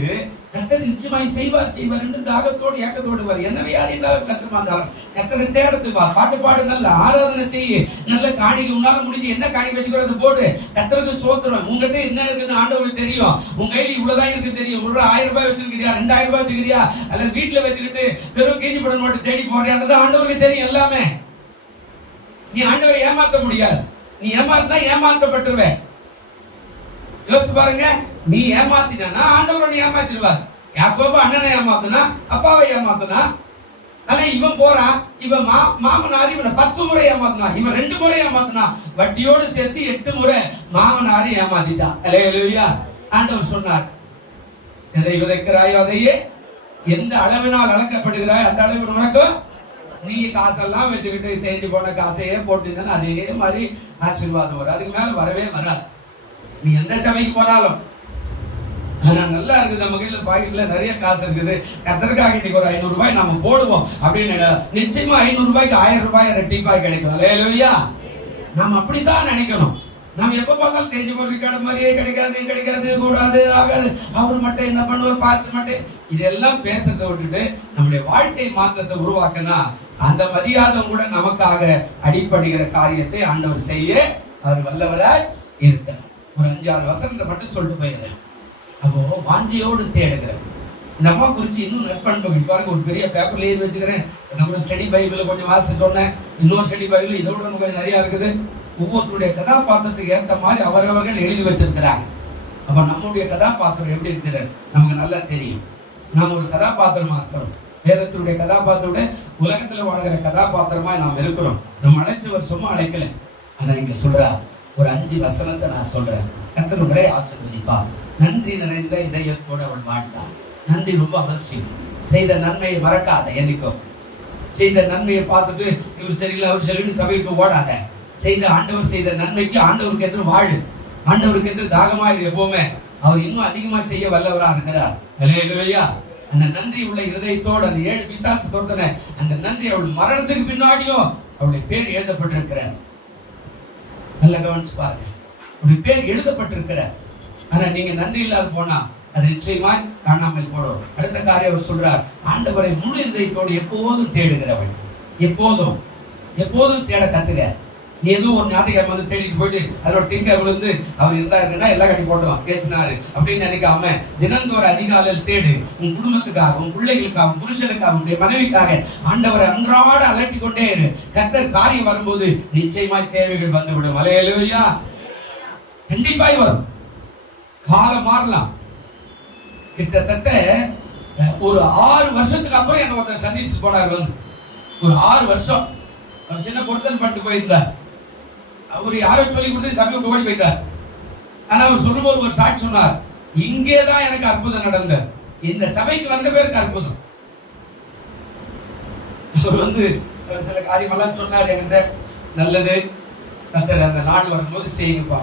கர்த்தர் நிச்சயமாய் செய்வார் என்று தாகத்தோடு ஏக்கத்தோடு வர. என்ன வியாதி இருந்தாலும் கஷ்டமா இருந்தாலும் கர்த்தரை தேடுறதுக்கு வா. பாட்டு பாடு, நல்ல ஆராதனை செய்ய, நல்ல காணிக்கை உன்னால முடிஞ்சு என்ன காணிக்கை வச்சுக்கிறது போட்டு கர்த்தருக்கு சோத்திரம். உங்ககிட்ட என்ன இருக்குன்னு ஆண்டவருக்கு தெரியும். உங்க கையில இவ்வளவுதான் இருக்கு தெரியும். ஒரு 1000 ரூபாய் வச்சிருக்கிறியா, 2000 ரூபாய் வச்சுக்கிறியா, அல்ல வீட்டுல வச்சுக்கிட்டு வெறும் கேஜி படம் மட்டும் தேடி போறியான்றது ஆண்டவருக்கு தெரியும் எல்லாமே. நீ ஆண்டவரை ஏமாத்த முடியாது. நீ ஏமாத்தினா ஏமாற்றப்பட்டுருவே. யோசிச்சு பாருங்க, நீ ஏமாத்தினா ஆண்டவரை நீ ஏமாத்திடுவார். யாக்கோபு அண்ணனை ஏமாத்தினா, அப்பாவை ஏமாத்தினா. ஆனா இவன் போறான், இவன் மாமனார் இவனை 10 முறை ஏமாத்தினா, இவன் 2 முறை ஏமாத்தினா, வட்டியோடு சேர்த்து 8 முறை மாமனாரை ஏமாத்திட்டான். அல்லேலூயா. ஆண்டவர் சொன்னார், எதை விதைக்கிறாயோ அதையே எந்த அளவினால் அளக்கப்படுகிறாய் அந்த அளவு உனக்கும். நீ காசெல்லாம் வச்சுக்கிட்டு தேஞ்சு போன காசையே போட்டுருந்தா அதே மாதிரி ஆசீர்வாதம் வரும். அதுக்கு மேல வரவே வராது. நீ எந்த சபைக்கு போனாலும் நல்லா இருக்குது, நம்ம கையில பாக்கெட்ல நிறைய காசு இருக்குது, கர்த்தருக்காக இன்னைக்கு ஒரு 500 ரூபாய் நாம போடுவோம் அப்படின்னு நிச்சயமா 500 ரூபாய்க்கு 1000 ரூபாய் ரெட்டிப்பாய் கிடைக்கும். அல்லேலூயா. நாம அப்படித்தான் நினைக்கணும். நாம எப்ப பார்த்தாலும் தேஞ்சு போற மாதிரியே கிடைக்காது கூடாது ஆகாது, அவர் மட்டும் என்ன பண்ணுவார், பாஸ்டர் மட்டும், இதெல்லாம் பேசுறதை விட்டுட்டு நம்முடைய வாழ்க்கை மாற்றத்தை உருவாக்கினா அந்த மரியாதை கூட நமக்காக அடிப்படுகிற காரியத்தை ஆண்டவர் செய்ய அவர் வல்லவராய் இருக்கிறார். ஒரு 5-6 வசனத்தை மட்டும் சொல்லிட்டு போயிடுறேன். அப்போ வாஞ்சியோடு தேடுகிறேன். இந்த அம்மா குறிச்சு இன்னும் நற்பண்புகள் பாருங்க. ஒரு பெரிய பேப்பர்ல எழுதி வச்சுக்கிறேன். நம்ம ஸ்டடி பைபிள் கொஞ்சம் வாசிச்சு சொன்னேன். இன்னொரு ஸ்டடி பைபிள் இதோட கொஞ்சம் நிறைய இருக்குது. ஒவ்வொருத்தருடைய கதாபாத்திரத்துக்கு ஏற்ற மாதிரி அவரவர்கள் எழுதி வச்சிருக்கிறாங்க. அப்ப நம்முடைய கதாபாத்திரம் எப்படி இருக்கிறது நமக்கு நல்லா தெரியும். நாம் ஒரு கதாபாத்திரமா இருக்கிறோம். வேதத்தினுடைய கதாபாத்திரோட உலகத்துல வாழ்கிற கதாபாத்திரமா நாம் இருக்கிறோம். நம்ம அழைச்சவர் சும்மா அழைக்கல. ஆனா இங்க சொல்றா, ஒரு 5 வசனத்தை நான் சொல்றேன். கர்த்தர் உங்களை ஆசீர்வதிப்பார். நன்றி நிறைந்த இதயத்தோடு அவள் வாழ்ந்தாள். நன்றி ரொம்ப அவசியம். செய்த நன்மையை மறக்காத. என்னைக்கும் செய்த நன்மையை பார்த்துட்டு இவர் சரியில்லை அவர் சரியில்லை சபைக்கு ஓடாத. செய்த ஆண்டவர் செய்த நன்மைக்கு ஆண்டவருக்கு என்று வாழு. ஆண்டவருக்கு என்று தாகமாயிரு. எப்பவுமே அவர் இன்னும் அதிகமா செய்ய வல்லவரா இருக்கிறார். அல்லேலூயா. அந்த நன்றி உள்ள இருதயத்தோடு அந்த 7 பிசாசு தோட்டன அந்த நன்றி அவள் மரணத்துக்கு பின்னாடியும் அவளுடைய பேர் எழுதப்பட்டிருக்கிறார். நல்ல கவனிச்சு பாருங்க, அவருடைய பேர் எழுதப்பட்டிருக்கிறார். ஆனா நீங்க நன்றி இல்லாத போனா அது நிச்சயமாய் காணாமல் போடும். அடுத்த காரியம் அவர் சொல்றார், ஆண்டவரை முழு இதயத்தோடு எப்போதும் தேடுகிறவள். எப்போதும் எப்போதும் தேட கத்துக்க. நீ எதுவும் ஒரு ஞாயிற்றுக்கிழமை வந்து தேடிட்டு போயிட்டு அதோட திங்க விழுந்து அவர் இருந்தாருன்னா எல்லாம் கட்டி போட்டோம் பேசினாரு அப்படின்னு நினைக்காம தினந்தோறும் அதிகாலையில் தேடு. உன் குடும்பத்துக்காக, உன் பிள்ளைகளுக்காக, புருஷனுக்காக, உன்னுடைய மனைவிக்காக ஆண்டவரை அன்றாட அலட்டி கொண்டே இரு. கர்த்தர் காரியம் வரும்போது நிச்சயமாய் தேவைகள் வந்துவிடும். அல்லேலூயா. கண்டிப்பாய் வரும். காலம் மாறலாம். கிட்டத்தட்ட ஒரு 6 வருஷத்துக்கு அப்புறம் என்ன ஒருத்தர் சந்திச்சு போனார். வந்து ஒரு 6 வருஷம் அவர் சின்ன பொருத்தன் பண்ணிட்டு போயிருந்தார். அவர் யாரோ சொல்லி கொடுத்து சபை விட்டு ஓடி போயிட்டார். ஆனா அவர் சொல்லும்போது ஒரு சாட்சி சொன்னார், இங்கேதான் எனக்கு அற்புதம் நடந்த, இந்த சபைக்கு வந்த பேருக்கு அற்புதம். அவர் வந்து சில காரியமெல்லாம் சொன்னார் என்கிட்ட. நல்லது கர்த்தர் அந்த நாள் வரும்போது செய்யுங்கப்பா.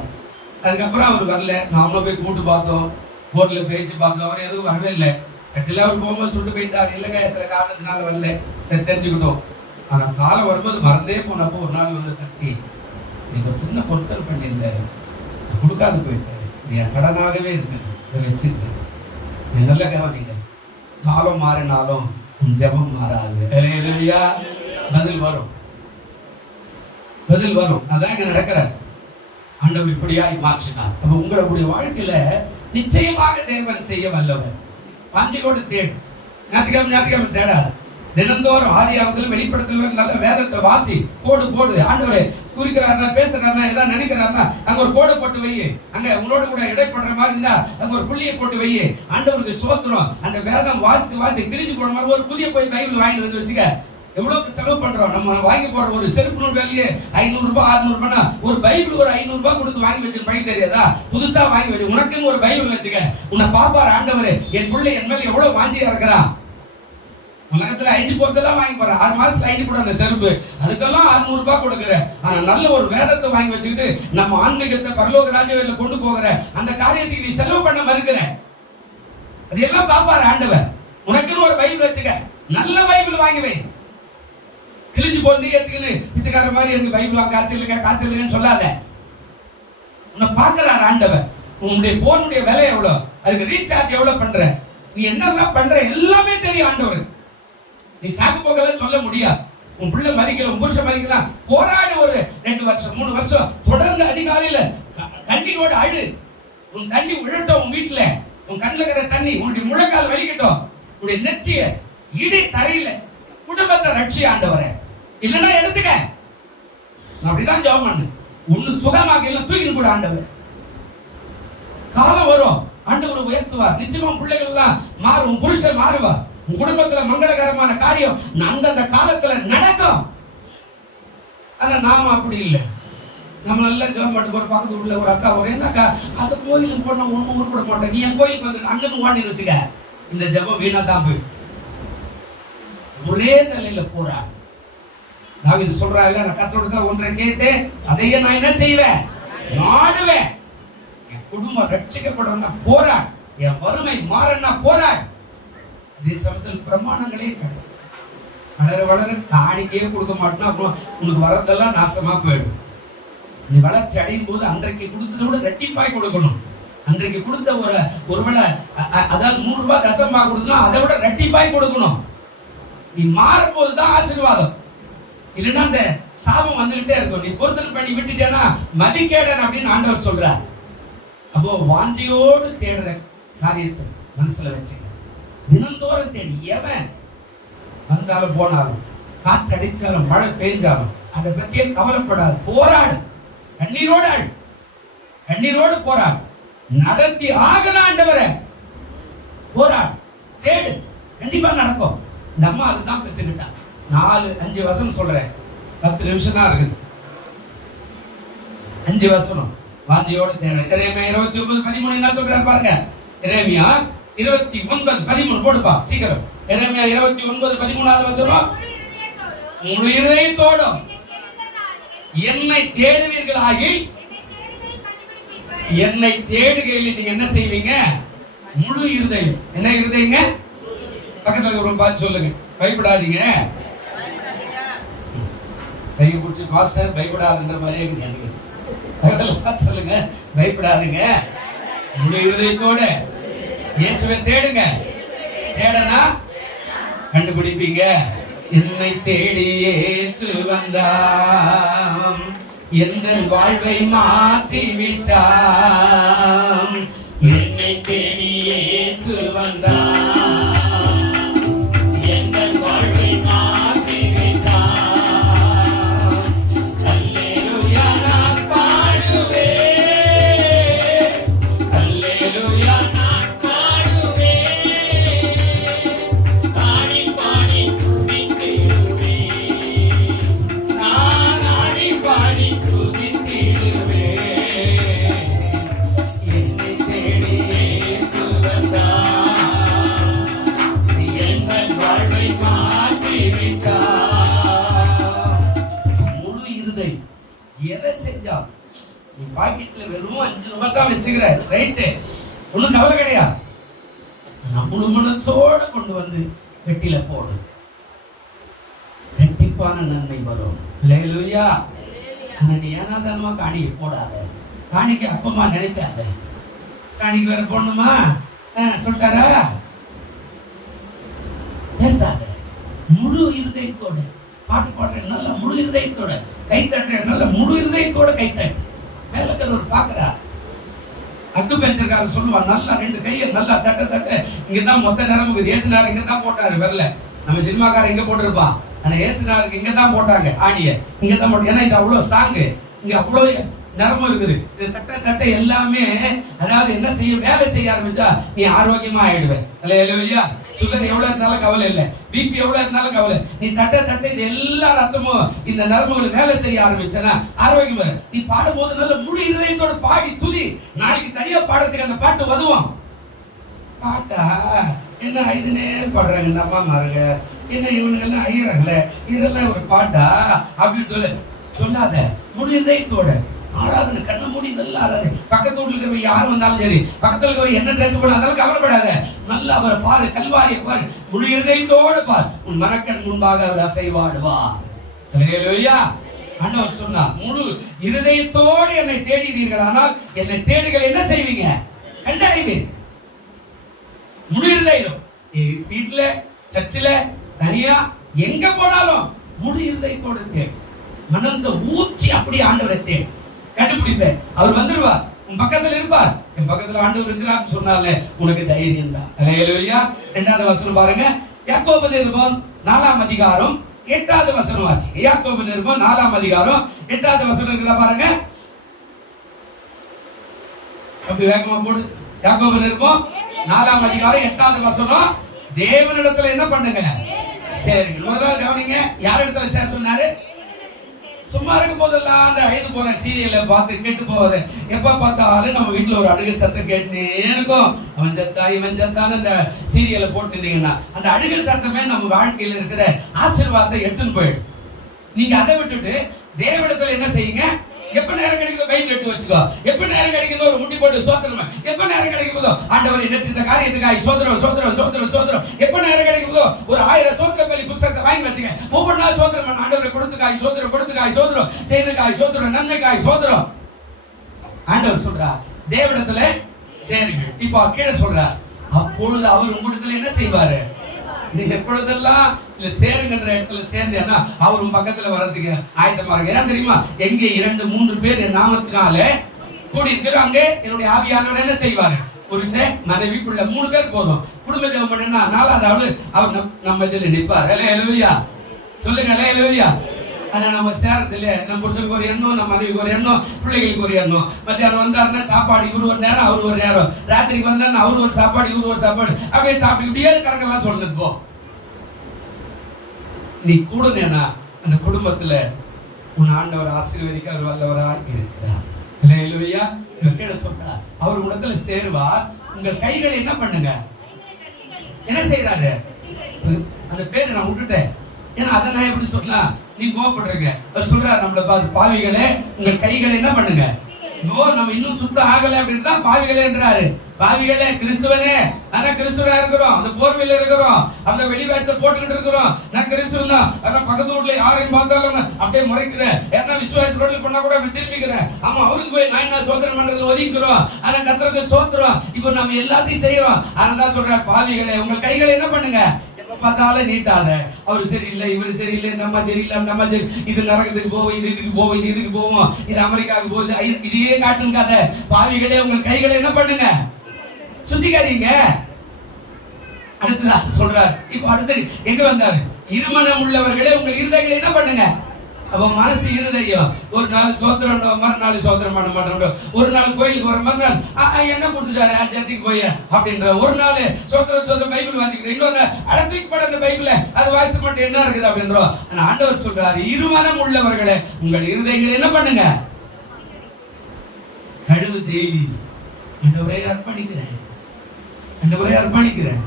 அதுக்கப்புறம் அவர் வரல. நாமளும் போய் கூட்டு பார்த்தோம், போர்ல பேசி பார்த்தோம். அவர் எதுவும் வரவே இல்லை. ஆக்சுவலி அவர் போகும்போது சொல்லிட்டு போயிட்டார், இல்லைங்க சில காரணத்தினால வரல. சரி தெரிஞ்சுக்கிட்டோம். ஆனா காலம் வரும்போது மறந்தே போனப்போ ஒரு நாள் வந்து தட்டி, நீங்க சின்ன பொருட்கள் பண்ணிருந்த கொடுக்காது போயிட்டு என் கடனாகவே இருக்குது, இதை வச்சுட்டு நீ நல்ல கவனிங்க. காலம் மாறினாலும் ஜெபம் மாறாது. அல்லேலூயா. பதில் வரும், பதில் வரும். அதான் இங்க நடக்கிற. ஆண்டவர் இப்படியாய் மாற்றினார். அப்ப உங்களுடைய வாழ்க்கையில நிச்சயமாக தேவன் செய்ய வல்லவர். வாஞ்சியோடு தேடு. ஞாயிற்றுக்கிழமை தேடாது. தினந்தோறும் ஆதியாகமத்தில் வெளிப்படுத்தல நல்ல வேதத்தை வாசி. போடு ஆண்டவரே குறிக்கிறாருன்னா பேசுறாருன்னா ஏதாவது நினைக்கிறாருன்னா அங்க ஒரு கோடு போட்டு வை. அங்க உங்களோட கூட இடைப்படுற மாதிரி இருந்தா அங்க ஒரு புள்ளியை போட்டு வை. ஆண்டவருக்கு ஸ்தோத்திரம். அந்த வேதம் வாசி கிழிஞ்சு போன மாதிரி ஒரு புதிய போய் பைபிள் வாங்கி வந்து வச்சுக்க. எவ்வளவுக்கு செலவு பண்றோம். நம்ம வாங்கி போற ஒரு செருப்பு நூல் வேலையே 500 ரூபாய் 600 ரூபாய்னா ஒரு பைபிள் ஒரு 500 ரூபாய் கொடுத்து வாங்கி வச்சு படிக்க தெரியாதா? புதுசா வாங்கி வச்சு உனக்குன்னு ஒரு பைபிள் வச்சுக்க. உன்னை பாப்பாரு ஆண்டவரே, என் பிள்ளை என் மேல எவ்வளவு வாஞ்சியா இருக்கிறா. உலகத்துல 5 பொருத்தெல்லாம் வாங்கி போற 6 மாசத்துல 5 போட அந்த செருப்பு அதுக்கெல்லாம் 600 ரூபாய் கொடுக்குற. ஆனா நல்ல ஒரு வேதத்தை வாங்கி வச்சுக்கிட்டு நம்ம ஆன்மீகத்தை பரலோக ராஜ்யத்துல கொண்டு போகிற அந்த காரியத்துக்கு நீ செலவு பண்ண மறுக்கிற. அதெல்லாம் பாப்பாரு ஆண்டவர். உனக்குன்னு ஒரு பைபிள் வச்சுக்க. நல்ல பைபிள் வாங்கி வை. கிழிஞ்சு போட்டு எடுத்துக்கின்னு பிச்சைக்கார மாதிரி எனக்கு பைபிள் காசு இல்லைன்னு சொல்லாத. உன்னை பாக்குறாரு ஆண்டவர். உன்னுடைய போனுடைய விலை எவ்வளவு, அதுக்கு ரீசார்ஜ் எவ்வளவு பண்ற, நீ என்னெல்லாம் பண்ற எல்லாமே தெரியும் ஆண்டவர். நீ சாக்கு போகல சொல்ல முடியாது. உன் பிள்ளை மதிக்கல, உன் புருஷன் மதிக்கலாம், போராடு. ஒரு 2 வருஷம் 3 வருஷம் தொடர்ந்து அதிகாலையில கண்ணீரோடு அழு. உன் தண்ணி விழட்டும். உன் வீட்டுல உன் கண்ணுல இருக்கிற தண்ணி உன்னுடைய முழங்கால் வலிக்கட்டும். உன்னுடைய நெற்றிய இடி தரையில குடும்பத்தை ரட்சி ஆண்டவரே. இல்லைன்னா எடுத்துக்க. அப்படிதான் ஜெபம் பண்ணு. ஒண்ணு சுகமாக இல்ல தூக்கின்னு கூட ஆண்டவர். காலம் வரும், ஆண்டவர் உயர்த்துவார். நிச்சயமா பிள்ளைகள் எல்லாம் மாறும், புருஷன் மாறுவார். உன் குடும்பத்துல மங்களகரமான காரியம் அந்தந்த காலத்துல நடக்கும். ஆனா நாம அப்படி இல்லை. நம்ம நல்லா ஜெபம் பண்ணிட்டு ஒரு பக்கத்து உள்ள ஒரு அக்கா ஒரே அக்கா அந்த கோயிலுக்கு போன ஒண்ணு உருப்பட மாட்டேன். நீ என் கோயிலுக்கு வந்து அங்கன்னு ஓடின்னு வச்சுக்க. இந்த ஜெபம் வீணா தான் போய் ஒரே நிலையில போறான். தாவீது சொல்றாருல, நான் கர்த்தரோட ஒன்றை கேட்டேன், அதையே நான் என்ன செய்வேன், நாடுவேன். என் குடும்பம் ரட்சிக்கப்படணும்னா போராடு, என் வறுமை மாறன்னா போராடு. அதே சமயத்தில் பிரமாணங்களே கிடையாது. வளர வளர காணிக்கையே கொடுக்க மாட்டோம்னா அப்புறம் உனக்கு வரதெல்லாம் நாசமா போயிடும். நீ வளர்ச்சி அடையும் போது அன்றைக்கு கொடுத்ததை விட ரெட்டிப்பாய் கொடுக்கணும். அன்றைக்கு கொடுத்த ஒருவேளை அதாவது 100 ரூபாய் தசமா கொடுத்தா அதை விட ரெட்டிப்பாய் கொடுக்கணும். நீ மாறும் போதுதான் ஆசீர்வாதம். இல்லைன்னா அந்த சாபம் வந்துகிட்டே இருக்கும். நீ பொருத்தல் பண்ணி விட்டுட்டேன்னா மதிக்கேடன் அப்படின்னு ஆண்டவர் சொல்றார். அப்போ வாஞ்சியோடு தேடுற காரியத்தை மனசுல வச்சுக்க. தினந்தோறும் தேடி. எவன் வந்தாலும் போனாலும், காற்று அடிச்சாலும், மழை பெய்ஞ்சாலும் அதை பத்தியே கவலைப்படாது. போராடு. கண்ணீரோடு போராடு. நடத்தி ஆகணும் ஆண்டவரை. போராடு, தேடு. கண்டிப்பா நடக்கும். இந்த அம்மா அதுதான் பெற்றுக்கிட்டா. 4-5 வசனம் சொல்றேன். 10 நிமிஷம் தான் இருக்குது. 5 வசனம். வாஞ்சையோட தேவை. எரேமியா 29:13 என்ன சொல்றாரு பாருங்க. எரேமியா 29:13 போடுப்பா சீக்கிரம். எரேமியா 29:13 வசனம். முழு இதயத்தோடும் என்னை தேடுவீர்களாகில், என்னை தேடுகையில் நீங்க என்ன செய்வீங்க? முழு இருதயம். என்ன இருதயங்க? பக்கத்துல ஒரு பார்த்து சொல்லுங்க. பயப்படாதீங்க. கையை பிடிச்சி பாஸ்டர் பயப்படாதுன்ற மாதிரியே இருக்குது. பக்கத்துல சொல்லுங்க, பயப்படாதுங்க. முழு இருதயத்தோட இயேசுவை தேடுங்க. தேடனா கண்டுபிடிப்பீங்க. என்னை தேடி இயேசு வந்தாம், எந்த வாழ்வை மாற்றி விட்டாம். என்னை தேடி இயேசு வந்தாம், எந்த வாழ்வை மாற்றி விட்டாம். அல்லேலூயா நான் பாடுவேன், அல்லேலூயா நான் பாடுவேன். பாடி பாடி துதித்திடுவேன், நான் ஆடி பாடி துதித்திடுவேன். என்னை தேடி இயேசு வந்தார், எங்கள் வாழ்வை மாற்றி விட்டார். முழு இருதயம். எதை செஞ்சால் நீ பாக்கெட்ல வெறும் 5 ரூபாய் தான் வச்சுக்கிற, ரைட்டு, ஒன்றும் கவலை கிடையாது. முழு மனசோட கொண்டு வந்து வெட்டில போடு, ரெட்டிப்பான நன்மை வரும். அல்லேலூயா. ஆனா நீ ஏனாதானமா காணிக்கை போடாத, காணிக்கை அப்பமா நினைக்காத. காணிக்கை வேற போடணுமா சொல்லிட்டாரா? பேசாத. முழு இருதயத்தோட பாட்டு பாடுற நல்ல முழு இருதயத்தோட, கை தட்டுற நல்ல முழு இருதயத்தோட கை தட்டு. மேல ஒரு பாக்குறா அக்கு பெஞ்சிருக்காரு சொல்லுவா, நல்லா 2 கையை நல்லா தட்ட தட்ட. இங்கதான் மொத்த நேரம் ஏசுனார் இங்கதான் போட்டாரு வரல. நம்ம சினிமாக்காரர் இங்க போட்டிருப்பான், ஆனா ஏசுனாருக்கு இங்கதான் போட்டாங்க ஆடிய, இங்கதான் போட்டு. ஏன்னா இது அவ்வளவு ஸ்ட்ராங்கு, இங்க அவ்வளவு நரம்பு இருக்குது. இது தட்ட தட்ட எல்லாமே, அதாவது என்ன செய்ய, வேலை செய்ய ஆரம்பிச்சா நீ ஆரோக்கியமா ஆயிடுவ. அல்லேலூயா. சுகர் எவ்வளவு இருந்தாலும் கவலை இல்லை, பிபி எவ்வளவு இருந்தாலும் கவலை. நீ தட்ட தட்ட இந்த எல்லா ரத்தமும் இந்த நரம்புகள் வேலை செய்ய ஆரம்பிச்சனா ஆரோக்கியமா. நீ பாடும்போது நல்ல முழு இதயத்தோட பாடி துதி. நாளைக்கு தனியா பாடுறதுக்கு அந்த பாட்டு உதவும். பாட்டா என்ன இதுன்னே பாடுறாங்க இந்த அம்மா மாருங்க, என்ன இவனுங்க எல்லாம் ஐயறாங்களே, இதெல்லாம் ஒரு பாட்டா அப்படின்னு சொல்லாத. முழு இதயத்தோட ஆராதனை, கண்ண மூடி நல்லா ஆராதனை. பக்கத்து வீட்டுல இருக்கிற யார் வந்தாலும் சரி, பக்கத்துல இருக்கிற என்ன ட்ரெஸ் பண்ண அதெல்லாம் கவலைப்படாத. நல்லா அவரை பாரு, கல்வாரியை பாரு, முழு இதயத்தோடு பார். உன் மனக்கண் முன்பாக அவர் அசைவாடுவார். அல்லேலூயா. ஆண்டவர் சொன்னார், முழு இருதயத்தோடு என்னை தேடுகிறீர்கள், ஆனால் என்னை தேடுகள் என்ன செய்வீங்க? கண்டடைவீர்கள். முழு இருதயம். வீட்டுல, சர்ச்சில், தனியா எங்க போனாலும் முழு இருதயத்தோடு தேடு. மனந்த ஊற்றி அப்படியே ஆண்டவரை தேடு. கண்டுபிடிப்பேன், அவர் வந்துருவார், உன் பக்கத்துல இருப்பார். என் பக்கத்துல ஆண்டவர் இருக்கிறார் சொன்னாலே உனக்கு தைரியம் தான். அல்லேலூயா. 2வது வசனம் பாருங்க. யாக்கோபு நிருபம் 4ஆம் அதிகாரம் 8வது வசனம் வாசிங்க. யாக்கோபு நிருபம் 4ஆம் அதிகாரம் 8வது வசனம் இருக்குதா பாருங்க. அப்படி வேகமா போடு. யாக்கோபு நிருபம் 4ஆம் அதிகாரம் 8வது வசனம். தேவனிடத்துல என்ன பண்ணுங்க? சரி, முதல்ல கவனிங்க. யார் இடத்துல சேர சொன்னாரு? சும்மா இருக்கும் போதெல்லாம் அந்த அழுது போன சீரியலை பார்த்து கேட்டு போவாது. எப்ப பார்த்தாலும் நம்ம வீட்டுல ஒரு அழுகை சத்தம் கேட்டுனே இருக்கும். அவன் சத்தா இவன் சத்தான்னு அந்த சீரியலை போட்டுருந்தீங்கன்னா அந்த அழுகை சத்தமே நம்ம வாழ்க்கையில இருக்கிற ஆசீர்வாதத்தை எடுத்துன்னு போயிடும். நீங்க அதை விட்டுட்டு தேவனிடத்துல என்ன செய்யுங்க? எப்ப நேரம் கிடைக்குதோ பைபிள் எடுத்து வச்சுக்கோ. எப்ப நேரம் கிடைக்குதோ ஒரு முட்டி போட்டு சோத்திரம். எப்ப நேரம் கிடைக்குதோ ஆண்டவரை நேற்று இந்த காரியத்துக்காக சோத்திரம் சோத்திரம் சோத்திரம் சோத்திரம். எப்ப நேரம் கிடைக்குதோ ஒரு 1000 சோத்திர பலி புத்தகத்தை வாங்கி வச்சுங்க. ஒவ்வொரு நாள் சோத்திரம் பண்ண. ஆண்டவரை கொடுத்துக்காய் சோத்திரம், கொடுத்துக்காய் சோத்திரம், செய்துக்காய் சோத்திரம், நன்மைக்காய் சோத்திரம். ஆண்டவர் சொல்றா தேவனிடத்துல சேருங்கள். இப்ப கீழே சொல்றா, அப்பொழுது அவர் உங்களிடத்துல என்ன செய்வாரு? நீ எப்பொழுதெல்லாம் சேருங்கன்ற இடத்துல சேர்ந்தேன்னா அவரும் பக்கத்துல வர்றதுக்கு ஆயத்தமா இருக்கு. ஏன் தெரியுமா? எங்க 2-3 பேர் என் நாமத்தினால கூடி இருக்கிறோம், அங்கே என்னுடைய ஆவியானவர் என்ன செய்வாரு? ஒரு மனைவிக்குள்ள 3 பேர் போதும். குடும்ப ஜெபம் பண்ணா 4வது அவர் நம்ம இதுல நிற்பார். அல்லேலூயா. சொல்லுங்க அல்லேலூயா. ஆனா நம்ம சேரது இல்லையா? நம்ம புருஷனுக்கு ஒரு எண்ணம், நம்ம மனைவிக்கு ஒரு எண்ணம், பிள்ளைகளுக்கு ஒரு எண்ணம். மத்தியானம் வந்தாருன்னா சாப்பாடு இவரு ஒரு நேரம், அவரு ஒரு நேரம். ராத்திரிக்கு வந்தாருன்னா அவரு ஒரு சாப்பாடு, இவரு ஒரு சாப்பாடு. அப்படியே சாப்பிட்டுக்கிட்டே கணக்கெல்லாம் சொல்லுது போ. நீ கூடுனா அந்த குடும்பத்துல உன் ஆண்டவர் ஆசீர்வதிக்க அவர் வல்லவராக இருக்கிறார். அல்லேலூயா. கீழே சொல்றார், அவர் உலகத்துல சேருவார். உங்கள் கைகளை என்ன பண்ணுங்க? என்ன செய்யறாரு? அந்த பேரு நான் விட்டுட்டேன். ஏன்னா அதை நான் எப்படி சொல்லலாம்? நீ கோவப்படுறீங்க. அவர் சொல்றாரு நம்மள பார்த்து, பாவிகளே உங்கள் கைகளை என்ன பண்ணுங்க? நம்ம இன்னும் சுத்தம் ஆகல அப்படின்னு தான் பாவிகளேன்றாரு. பாவிகளே கிறிஸ்துவனே, ஆனா கிறிஸ்துவா இருக்கிறோம், அந்த போர்வையில இருக்கிறோம், அந்த வெளிவேஷத்தை போட்டுக்கிட்டு இருக்கிறோம். நான் கிறிஸ்துவன் தான், ஆனா பக்கத்து வீட்டுல யாரையும் பார்த்தாலும் அப்படியே முறைக்கிறேன். ஏன்னா விசுவாச ரோட்ல பண்ணா கூட அப்படி திரும்பிக்கிறேன். ஆமா, அவருக்கு போய் நான் என்ன சோதனை பண்றது ஒதுக்கிறோம். ஆனா கர்த்தருக்கு சோத்திரம். இப்போ நம்ம எல்லாத்தையும் செய்யறோம். அதனால சொல்ற, பாவிகளே உங்கள் கைகளை என்ன பண்ணுங்க? பார்த்தாலும் நீட்டாத. அவரு சரியில்லை, இவரு சரியில்லை, நம்ம சரியில்லை, நம்ம சரி, இது நரகத்துக்கு போவோம், இது இதுக்கு போவோம், இது இதுக்கு போவோம், இது அமெரிக்காவுக்கு போகுது, இதையே காட்டுங்க. பாவிகளே உங்கள் கைகளை என்ன பண்ணுங்க? சுத்திகாரிங்க. அடுத்தது சொல்றாரு. இப்ப அடுத்து எங்க வந்தாரு? இருமனம் உள்ளவர்களே உங்கள் இருதயங்களை என்ன பண்ணுங்க? அப்ப மனசு இருதயம். ஒரு நாள் சோத்திரம், மறுநாள் சோத்திரம் பண்ண மாட்டோம். ஒரு நாள் கோயிலுக்கு வர, மறுநாள் என்ன கொடுத்துட்டாரு சர்ச்சுக்கு போய் அப்படின்ற. ஒரு நாள் சோத்திரம் பைபிள் வாசிக்கிறேன், இன்னொரு நாள் அடத்துக்கு பட அந்த பைபிள அது வாசித்து மட்டும் என்ன இருக்குது அப்படின்றோம். ஆனா ஆண்டவர் சொல்றாரு, இருமனம் உள்ளவர்களே உங்கள் இருதயங்களை என்ன பண்ணுங்க? கழுவு தேவி. ஆண்டவரே அர்ப்பணிக்கிறேன், ஆண்டவரே அர்ப்பணிக்கிறேன்.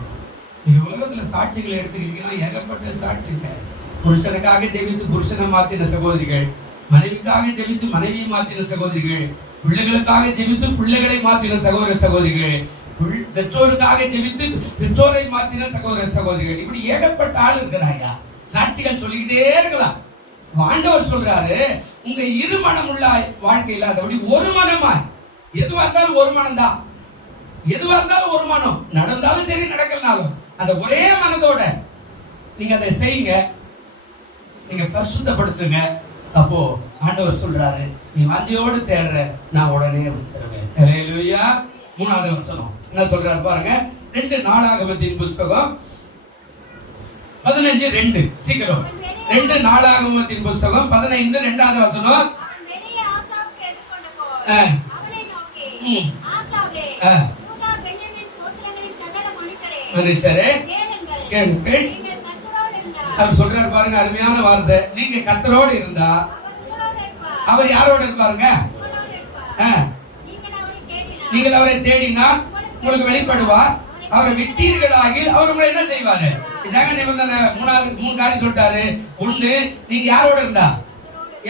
நீங்க உலகத்துல சாட்சிகளை எடுத்துக்கிட்டீங்கன்னா ஏகப்பட்ட சாட்சிங்க. புருஷனுக்காக ஜெபித்து புருஷனை மாத்தின சகோதரிகள், மனைவிக்காக ஜெபித்து மனைவியை மாத்தின சகோதரிகள், பிள்ளைகளுக்காக ஜெபித்து பிள்ளைகளை மாத்தின சகோதர சகோதரிகள், பெற்றோருக்காக ஜெபித்து பெற்றோரை மாத்தின சகோதர சகோதரிகள். இப்படி ஏகப்பட்ட ஆள் இருக்கிறாயா. சாட்சிகள் சொல்லிக்கிட்டே இருக்கலாம். ஆண்டவர் சொல்றாரு, உங்க இருமனம் உள்ள வாழ்க்கையில அதபடி ஒரு மனமா, எதுவா இருந்தாலும் ஒரு மனம் தான். எதுவா இருந்தாலும் ஒரு மனம், நடந்தாலும் சரி நடக்கலனாலும் அந்த ஒரே மனதோட நீங்க அதை செய்யுங்க, நீங்க பரிசுத்தப்படுத்துங்க. அப்போ ஆண்டவர் சொல்றாரு, நீ வாஞ்சையோடு தேடுற, நான் உடனே வந்துருவேன். அல்லேலூயா. 3வது வசனம் என்ன சொல்றாரு பாருங்க. 2 நாளாகமத்தின் புஸ்தகம் 15:2. சீக்கிரம் 2 நாளாகமத்தின் புஸ்தகம் 15 2வது வசனம். மனுஷரே கேளுங்கள். அவர் சொல்றாரு பாருங்க, அருமையான வார்த்தை. நீங்க கர்த்தரோடு இருந்தா அவர் யாரோட இருப்பாருங்க? நீங்கள் அவரை தேடினால் உங்களுக்கு வெளிப்படுவார். அவரை விட்டீர்களாகில் அவர் உங்களை என்ன செய்வாரு? இதாங்க நிபந்தனை. 3 காரியம் சொல்லிட்டாரு. 1, நீங்க யாரோட இருந்தா.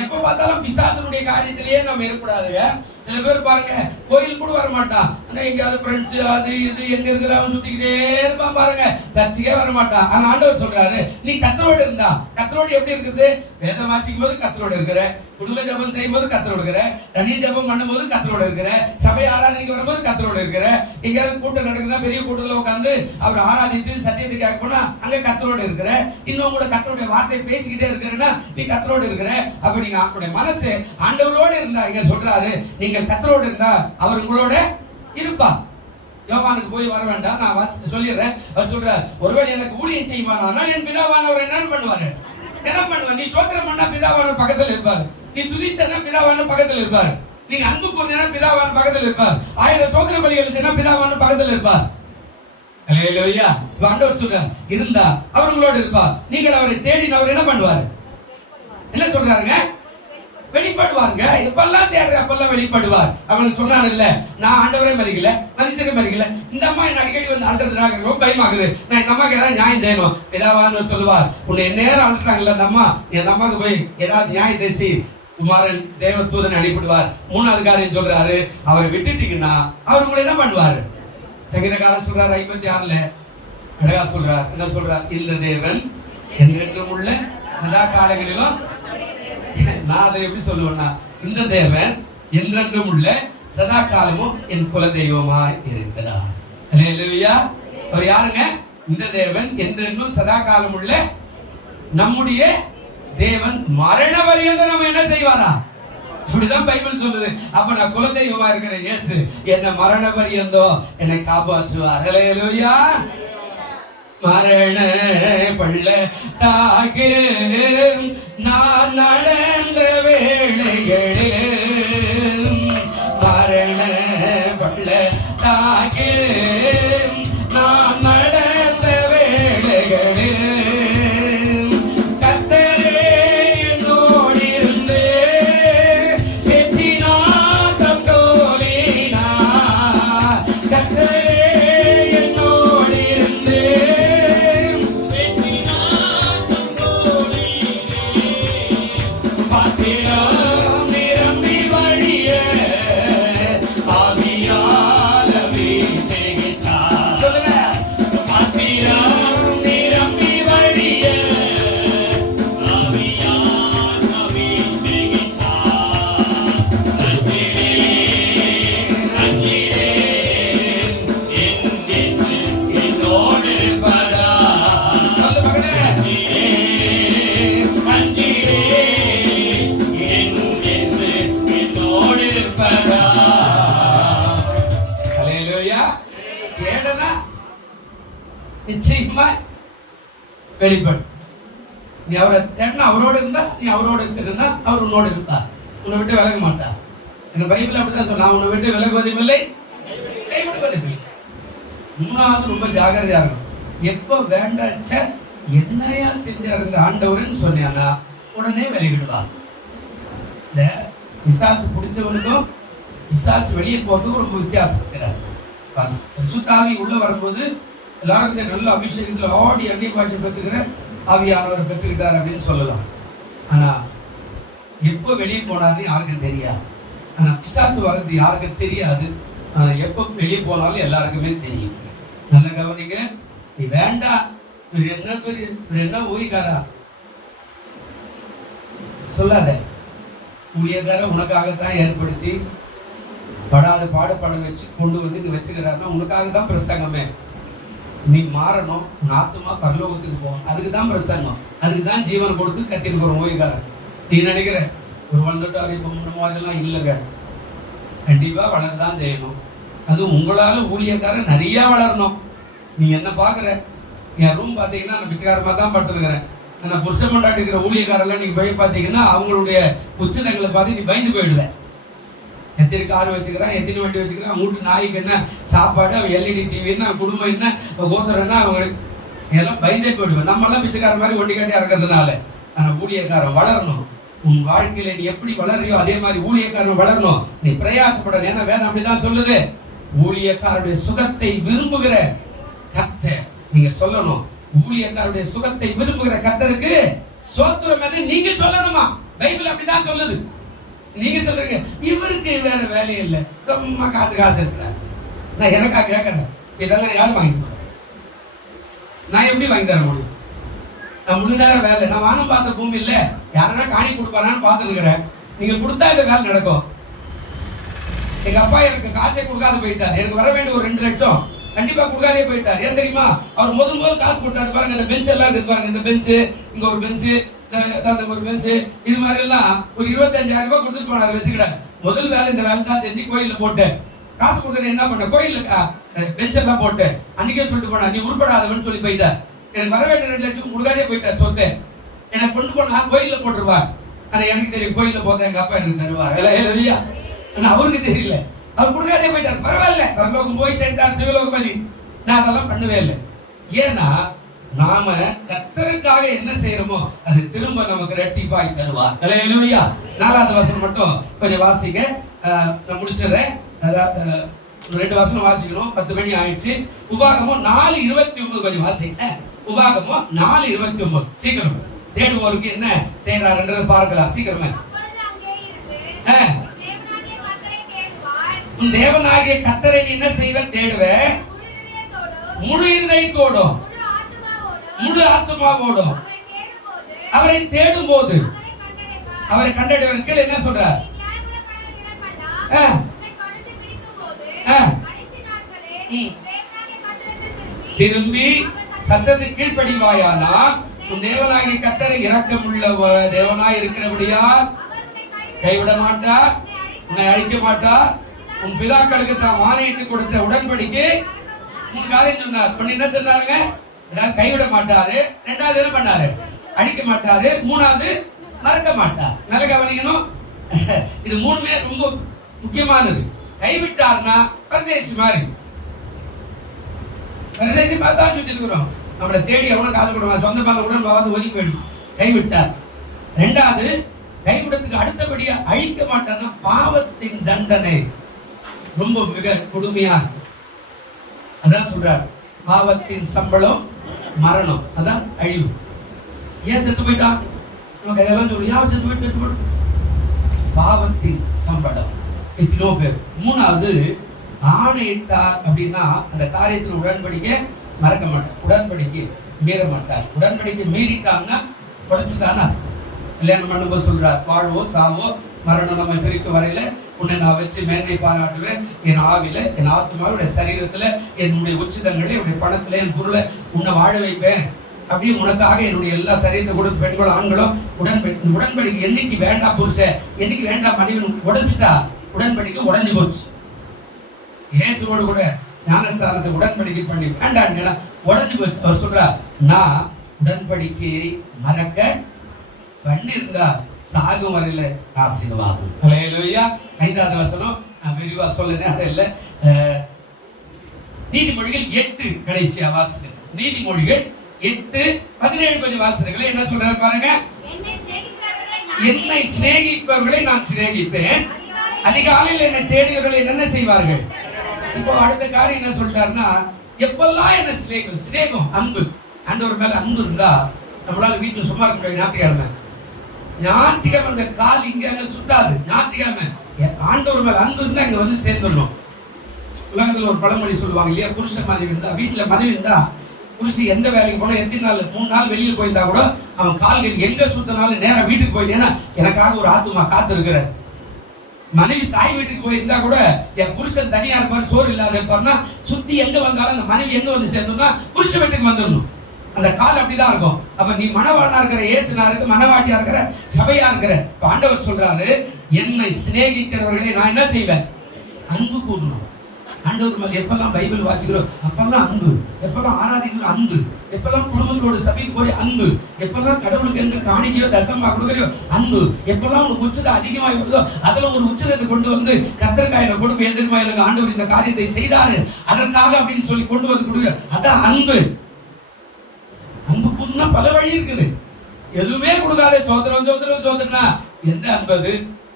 எப்ப பார்த்தாலும் பிசாசனுடைய காரியத்திலேயே நம்ம இருக்கக்கூடாதுங்க. சில பேர் பாருங்க, கோயில் கூட வர மாட்டான், எங்கேயாவது ஃப்ரெண்ட்ஸ் அது இது எங்க இருக்கிறவன் சுத்திக்கிட்டே இருப்பான் பாருங்க, சர்ச்சுக்கே வர மாட்டான். ஆனா ஆண்டவர் சொல்றாரு, நீ கர்த்தரோடு இருந்தா. கர்த்தரோடு எப்படி இருக்குது? வேதம் வாசிக்கும் போது கர்த்தரோடு இருக்கிற, குடும்ப ஜெபம் செய்யும் போது கர்த்தரோடு இருக்கிற, தனி ஜெபம் பண்ணும் போது கர்த்தரோடு இருக்கிற, சபை ஆராதனைக்கு வரும்போது கர்த்தரோடு இருக்கிற, எங்கேயாவது கூட்டம் நடக்குதுன்னா பெரிய கூட்டத்துல உட்கார்ந்து அவர் ஆராதித்து சத்தியத்தை கேட்க போனா அங்க கர்த்தரோடு இருக்கிற, இன்னும் கூட கர்த்தருடைய வார்த்தை பேசிக்கிட்டே இருக்கிறன்னா நீ கர்த்தரோடு இருக்கிற. அப்ப நீங்க அவருடைய மனசு ஆண்டவரோடு இருந்தா, இங்க சொல்றாரு, நீங்க கர்த்தரோடு இருந்தா அவர் உங்களோட இருப்பா. யோவானுக்கு போய் வர வேண்டாம், நான் சொல்லிடுறேன். அவர் சொல்றார், ஒருவேளை எனக்கு ஊழியம் செய்வானா என் பிதாவானவர் என்ன பண்ணுவாரு? என்ன பண்ணுவார்? நீ ஸ்தோத்திரம் பண்ணா பிதாவானவர் பக்கத்துல இருப்பார், நீ துதிச்சனா பிதாவானவர் பக்கத்துல இருப்பார், நீங்க அன்பு கூர்ந்தா பிதாவானவர் பக்கத்துல இருப்பார், 1000 ஸ்தோத்திர பலிகள் செய்தா பிதாவானவர் பக்கத்துல இருப்பார். அல்லேலூயா. ஆண்டவர் சொல்றார், இருந்தா அவர் உங்களோட இருப்பார். நீங்கள் அவரை தேடின அவர் என்ன பண்ணுவார்? என்ன சொல்றாருங்க? வெளிப்படுவாருங்க. எப்பெல்லாம் தேடுற அப்பெல்லாம் வெளிப்படுவார். அவன் சொன்னான் இல்ல, நான் ஆண்டவரே மதிக்கல, மனுஷரே மதிக்கல, இந்த அம்மா என்ன அடிக்கடி வந்து ஆண்டதுனால ரொம்ப பயமாகுது, நான் இந்த அம்மாக்கு ஏதாவது நியாயம் செய்யணும். பிதாவானவர் சொல்லுவார், உன்னை நேரம் அழுத்தாங்கல்ல அந்த அம்மா, என் அம்மாக்கு போய் ஏதாவது நியாயம் பேசி குமாரன் தேவ தூதனை அனுப்பிடுவார். 3வது காரியம் சொல்றாரு, அவரை விட்டுட்டீங்கன்னா அவர் உங்களை என்ன பண்ணுவாரு? சங்கீதக்காரன் சொல்றாரு 56ல அழகா சொல்றார். என்ன சொல்றார்? இந்த தேவன் என்றென்றும் உள்ள சதா காலங்களிலும். நான் அதை எப்படி சொல்லுவேன்னா, இந்த தேவன் என்றென்றும் உள்ள சதா காலமும் என் குல தெய்வமாய் இருக்கிறார். அல்லேலூயா. அவர் யாருங்க? இந்த தேவன் என்றென்றும் சதா காலம் உள்ள நம்முடைய தேவன். மரண பரியந்தம் நம்ம என்ன செய்வாரா? அப்படிதான் பைபிள் சொல்லுது. அப்ப நான் குல தெய்வமா இருக்கிற இயேசு என்ன மரண பரியந்தம் என்னை காப்பாற்றுவார். அல்லேலூயா. மரண பள்ளத்தாக்கில் நான் நடந்த வேளைகளில், மரண பள்ளத்தாக்கில் நான் நடந்த வேளைகளில், கர்த்தரே என்னோடு இருந்து வெற்றிநாதம் வெளிப்படும். நீ அவரை தேடினா அவரோடு இருந்தா, நீ அவரோடு இருந்தா அவர் உன்னோடு இருந்தார், உன்னை விட்டு விலக மாட்டார். எங்க பைபிள் அப்படிதான் சொன்னா, உன்னை விட்டு விலகுவதும் இல்லை கைவிடுவதும் இல்லை. மூணாவது ரொம்ப ஜாகிரதையா இருக்கும். எப்ப வேண்டாச்ச என்னையா செஞ்சார் இந்த ஆண்டவர்னு சொன்னா உடனே விலகிடுவார். இந்த பிசாசு பிடிச்சவனுக்கும் பிசாசு வெளியே போறதுக்கும் ரொம்ப வித்தியாசம் இருக்கிறார். சுத்தாவி உள்ள வரும்போது எல்லாருக்கும் நல்ல அபிஷேகத்துல ஆடி அன்னை பாய்ச்சி பெற்றுக்கிற ஆவியானவர் பெற்றுக்கிட்டார் அப்படின்னு சொல்லலாம். ஆனா எப்போ வெளியே போனாருன்னு யாருக்கும் தெரியாது. ஆனா பிசாசு வர்றது யாருக்கும் தெரியாது. ஆனா எப்போ வெளியே போனாலும் எல்லாருக்குமே தெரியும். நல்ல கவனிங்க. நீ வேண்டாம், என்ன ஊழியக்காரா சொல்லாத. ஊழியக்கார உனக்காகத்தான் ஏற்படுத்தி படாத பாடுபட வச்சு கொண்டு வந்து இங்க வச்சுக்கிறாருன்னா உனக்காக தான் பிரசங்கமே. நீ மாறணும், உன் ஆத்துமா பரலோகத்துக்கு போகணும், அதுக்கு தான் பிரசங்கம், அதுக்கு தான் ஜீவன் கொடுத்து கத்திருக்கிற ஊழியக்காரன். நீ நினைக்கிற ஒரு வந்துட்டாரு இப்ப முன்ன மாதிரிலாம் இல்லைங்க. கண்டிப்பா வளரதான் செய்யணும். அதுவும் உங்களால ஊழியக்காரன் நிறைய வளரணும். நீ என்ன பாக்குற, என் ரூம் பாத்தீங்கன்னா நான் பிச்சைக்காரமா தான் பட்டுருக்கிறேன். நான் புருஷன் கொண்டாடி இருக்கிற ஊழியக்காரெல்லாம் நீங்க போய் பாத்தீங்கன்னா அவங்களுடைய உச்சங்களை பார்த்து நீ பயந்து போயிடுவ. எத்தனை கார் வச்சுக்கிறான், எத்தனை வண்டி வச்சுக்கிறான், வீட்டு நாய்க்கு என்ன சாப்பாடு, அவன் எல்இடி டிவி என்ன, குடும்பம் என்ன, கோத்திரம்னா அவங்களுக்கு எல்லாம் பயந்தே போயிடுவேன். நம்ம எல்லாம் பிச்சைக்கார மாதிரி ஒண்டி காட்டியா இருக்கிறதுனால. ஆனா ஊழியக்காரன் வளரணும். உன் வாழ்க்கையில நீ எப்படி வளரியோ அதே மாதிரி ஊழியக்காரன் வளரணும். நீ பிரயாசப்படணும். ஏன்னா வேதம் அப்படிதான் சொல்லுது. ஊழியக்காரருடைய சுகத்தை விரும்புகிற கர்த்தர், நீங்க சொல்லணும், ஊழியக்காரருடைய சுகத்தை விரும்புகிற கர்த்தருக்கு ஸ்தோத்திரம் என்று நீங்க சொல்லணுமா. பைபிள் அப்படிதான் சொல்லுது. நீங்க சொல்றீங்க இவருக்கு வேற வேலையே இல்லை, ரொம்ப காசு இருக்கிறார். நான் எனக்கா கேட்கறேன், இதெல்லாம் யாரும் வாங்கி நான் எப்படி வாங்கி தர முடியும்? நான் முழு நேரம் வேலை, நான் வானம் பார்த்த பூமி இல்ல, யாரா காணி கொடுப்பாரான்னு பார்த்துருக்கிறேன். நீங்க கொடுத்தா இந்த வேலை நடக்கும். எங்க அப்பா எனக்கு காசே கொடுக்காத போயிட்டார். எனக்கு வர வேண்டிய ஒரு 2 லட்சம் கண்டிப்பா கொடுக்காதே போயிட்டார். ஏன் தெரியுமா? அவர் முதல் காசு கொடுத்தாரு பாருங்க. இந்த பெஞ்ச் எல்லாம் இருக்கு பாருங்க, இந்த பெஞ்சு, இங்க ஒரு பெஞ்சு, ஒரு பெஞ்சு, இது மாதிரி எல்லாம் ஒரு 25,000 ரூபாய் கொடுத்துட்டு போனாரு. வச்சுக்கிட்டாரு. முதல் வேலை இந்த வேலை தான் செஞ்சு கோயில்ல போட்டு காசு கொடுத்து என்ன பண்ண, கோயில்ல பெஞ்ச் எல்லாம் போட்டு அன்னைக்கே சொல்லிட்டு போனா, நீ உருப்படாதவன்னு சொல்லி போயிட்டார். எனக்கு வர வேண்டிய 2 லட்சம் கொடுக்காதே போயிட்டார். சொத்து எனக்கு கொண்டு போனா கோயில்ல போட்டுருவார். ஆனா எனக்கு தெரியும், கோயில்ல போத எங்க அப்பா எனக்கு தருவார். அவருக்கு தெரியல, அவர் கொடுக்காதே போயிட்டார். பரவாயில்ல, பரலோகம் போய் சேர்ந்தார் சிவலோகபதி. நான் அதெல்லாம் பண்ணவே இல்லை. ஏன்னா நாம கர்த்தருக்காக என்ன செய்யறோமோ அது திரும்ப நமக்கு ரெட்டிப்பாய் தருவார். அல்லேலூயா. 4வது வசனம் மட்டும் கொஞ்சம் வாசிங்க, நான் முடிச்சிடுறேன். 2 வசனம் வாசிக்கணும், 10 மணி ஆயிடுச்சு. உபாகமம் 4:29 கொஞ்சம் வாசிங்க. உபாகமம் 4:29 சீக்கிரம். தேடுவோருக்கு என்ன செய்யறாருன்றதை பார்க்கலாம் சீக்கிரமே. தேவனாகிய கர்த்தரை நீ என்ன செய்வ, தேடுவ, முழு இதயத்தோடும் முழு ஆத்துமாவோடும் அவரை தேடும் போது அவரை கண்டடைவர்கள் என்ன சொல்றார்? திரும்பி சத்தத்துக்கு கீழ்ப்படிவாயானால் உன் தேவனாகிய கர்த்தரை இரக்கமுள்ள தேவனாய் இருக்கிறபடியால் கைவிட மாட்டார், உன்னை அழிக்க மாட்டார். உன் பிதாக்களுக்கு தான் ஆணையிட்டு கொடுத்த உடன்படிக்கை 3 காரியம் சொன்னார். ஒன்னு என்ன சொன்னாருங்க? கைவிட மாட்டாரு. 2வது என்ன பண்ணாரு? அழிக்க மாட்டாரு. 3வது மறக்க மாட்டார். நல்ல கவனிக்கணும். இது 3மே ரொம்ப முக்கியமானது. கைவிட்டார்னா பரதேசி மாதிரி, பரதேசி பார்த்தா சுத்தி இருக்கிறோம். நம்மளை தேடி எவனும் காசு கொடுவாங்க, சொந்த பங்க உடன் பார்த்து ஒதுக்கி போயிடும். கைவிட்டார். 2வது கைவிடத்துக்கு அடுத்தபடியா அழிக்க மாட்டார்னா பாவத்தின் தண்டனை ரொம்ப மிக கொடுமையா இருக்கு. அதான் சொல்றார், பாவத்தின் சம்பளம் மரணம், அதான் அழிவு. ஏன் செத்து போயிட்டான்? நமக்கு அதெல்லாம் சொல்லு, யார் செத்து போயிட்டு பாவத்தின் சம்பளம் எத்தனோ பேர். 3வது ஆணையிட்டார் அப்படின்னா அந்த காரியத்தில் உடன்படிக்கை மறக்க மாட்டார், உடன்படிக்கை மீற மாட்டார். உடன்படிக்கை மீறிட்டாங்கன்னா குறைச்சிட்டானா. கல்யாணம் பண்ணும்போது சொல்றார், வாழ்வோ சாவோ மரணம் நம்ம பிரிக்க வரையில உன்னை நான் வச்சு மேன்மை பாராட்டுவேன். என் ஆவில, என் ஆத்மாவுடைய சரீரத்துல, என்னுடைய உச்சிதங்கள்ல, என்னுடைய பணத்துல, என் பொருளை உன்னை வாழ வைப்பேன். அப்படியே உனக்காக என்னுடைய எல்லா சரீரத்தை கூட பெண்களும் ஆண்களும் உடன்படிக்கை என்னைக்கு வேண்டாம் புருஷன், என்னைக்கு வேண்டாம் மனைவி உடைச்சிட்டா உடன்படிக்கை உடைஞ்சு போச்சு. இயேசுவோடு கூட ஞானஸ்தானத்தை உடன்படிக்கை பண்ணி வேண்டாம் உடைஞ்சு போச்சு. அவர் சொல்றார், நான் உடன்படிக்கையை மறக்க பண்ணிருந்தா சாகும் வரையில ஆசீர்வாதம். ஹல்லேலூயா. 5வது வசனம் நான் விரிவா சொல்ல நேரம் இல்ல. நீதிமொழிகள் 8 கடைசியா வாசிங்க. நீதிமொழிகள் 8:17 கொஞ்சம் வாசனைகளை என்ன சொல்றாரு பாருங்க. என்னை சிநேகிப்பவர்களை நான் சிநேகிப்பேன், அதிகாலையில் என்னை தேடியவர்களை என்ன செய்வார்கள். இப்போ அடுத்த காரியம் என்ன சொல்றாருன்னா, எப்பெல்லாம் என்ன சிநேகம் அன்பு, ஆண்டவர் மேல அன்பு இருந்தா நம்மளால வீட்டுல சும்மா இருக்க முடியாது. ஞாயிற்றுக்கிழமை அந்த கால் இங்க அங்க சுத்தாது. ஞாயிற்றுக்கிழமை ஆண்டவர் மேல அன்பு இருந்தா இங்க வந்து சேர்ந்துடணும். உலகத்துல ஒரு பழமொழி சொல்லுவாங்க இல்லையா, புருஷன் மனைவி இருந்தா, வீட்டுல மனைவி இருந்தா புருஷன் எந்த வேலைக்கு போனா எத்தனை நாள் 3 நாள் வெளியே போயிருந்தா கூட அவன் கால்கள் எங்க சுத்தினாலும் நேரம் வீட்டுக்கு போயிட்டேன்னா எனக்காக ஒரு ஆத்துமா காத்து இருக்கிறார். மனைவி தாய் வீட்டுக்கு போயிருந்தா கூட என் புருஷன் தனியா இருப்பார், சோறு இல்லாத இருப்பார்னா சுத்தி எங்க வந்தாலும் அந்த மனைவி எங்க வந்து சேர்ந்தோம்னா புருஷன் வீட்டுக்கு வந்துடணும். அந்த கால் அப்படிதான் இருக்கும். அப்ப நீ மனவாளனா இருக்கிற, இயேசுனா இருக்க, மனவாட்டியா இருக்கிற, சபையா இருக்கிற, ஆண்டவர் சொல்றாரு என்னை சிநேகிக்கிறவர்களை நான் என்ன செய்வேன், அன்பு கூறணும். ஆண்டவர் மேல எப்பெல்லாம் பைபிள் வாசிக்கிறோம் அப்பெல்லாம் அன்பு, எப்பெல்லாம் ஆராதிக்கிறோம் அன்பு, எப்பெல்லாம் குடும்பத்தோடு சபைக்கு போய் அன்பு, எப்பெல்லாம் கடவுளுக்கு என்று காணிக்கையோ தசமா கொடுக்கறையோ அன்பு, எப்பெல்லாம் உங்களுக்கு உச்சத்தை அதிகமாக வருதோ அதுல ஒரு உச்சத்தை கொண்டு வந்து கத்தர்காயில கொடுக்க எந்திரமா எனக்கு ஆண்டவர் இந்த காரியத்தை செய்தாரு அதற்காக அப்படின்னு சொல்லி கொண்டு வந்து கொடுக்க, அதான் அன்பு. அன்புக்குன்னா பல வழி இருக்குது. எதுவுமே கொடுக்காத சோதரம் சோதரம் சோதரனா எந்த அன்பது,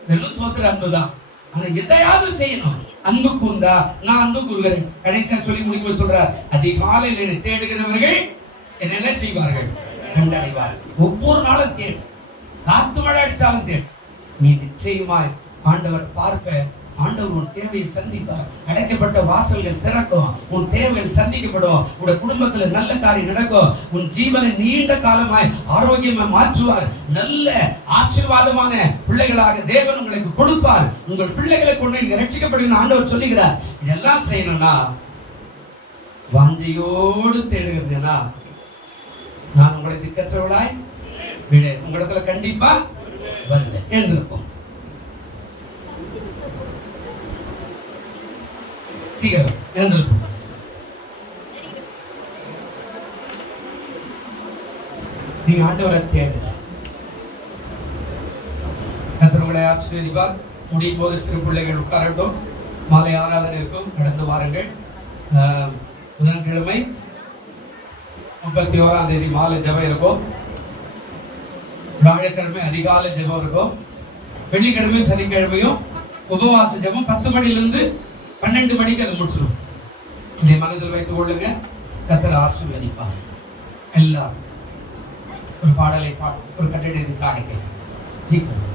வெறும் சோதர அன்புதான். ஆனா எதையாவது செய்யணும். அன்பு கூர்ந்தா நான் அன்பு கூறுகிறேன். கடைசியா சொல்லி முடிக்க சொல்றார், அதிகாலையில் என்னை தேடுகிறவர்கள் என்ன செய்வார்கள், கண்டடைவார்கள். ஒவ்வொரு நாளும் தேடு, காத்து மழை அடிச்சாலும் தேடு, நீ நிச்சயமாய் ஆண்டவர் பார்ப்ப. ஆண்டவர் உன் தேவையை சந்திப்பார். அடைக்கப்பட்ட வாசல்கள் திறக்கும், உன் தேவைகள் சந்திக்கப்படும், உன் குடும்பத்துல நல்ல காரியம் நடக்கும், உன் ஜீவனை நீண்ட காலமாய் ஆரோக்கியமா மாற்றுவார். நல்ல ஆசீர்வாதமான பிள்ளைகளாக தேவன் உங்களுக்கு கொடுப்பார். உங்கள் பிள்ளைகளை கொண்டு நீங்க ரட்சிக்கப்படுவீங்க ஆண்டவர் சொல்லுகிறார். இதெல்லாம் செய்யணும்னா வாஞ்சையோடு தேடுகிறீங்கன்னா நான் உங்களை திக்கற்றவளாய் விட உங்களிடத்துல கண்டிப்பா வருவேன் எழுந்திருக்கும். சீக்கிரம் எழுந்திருக்கும். நீங்க ஆண்டவரை தேடுங்க. கர்த்தர் உங்களை ஆசீர்வதிப்பார். முடியும் போது சிறு பிள்ளைகள் உட்காரட்டும். மாலை ஆராதனை இருக்கும். கடந்த வாரங்கள் புதன்கிழமை 31ஆம் தேதி மாலை ஜெபம் இருக்கும். வியாழக்கிழமை அதிகாலை ஜெபம் இருக்கும். வெள்ளிக்கிழமையும் சனிக்கிழமையும் உபவாச ஜெபம் 10 மணிலிருந்து 12 மணிக்கு அது முடிச்சிடும். இதை மனதில் வைத்துக் கொள்ளுங்க. கர்த்தர் ஆசீர்வதிப்பார். எல்லாம் ஒரு பாடலை ஒரு கட்டடத்தை காணிக்க சீக்கிரம்.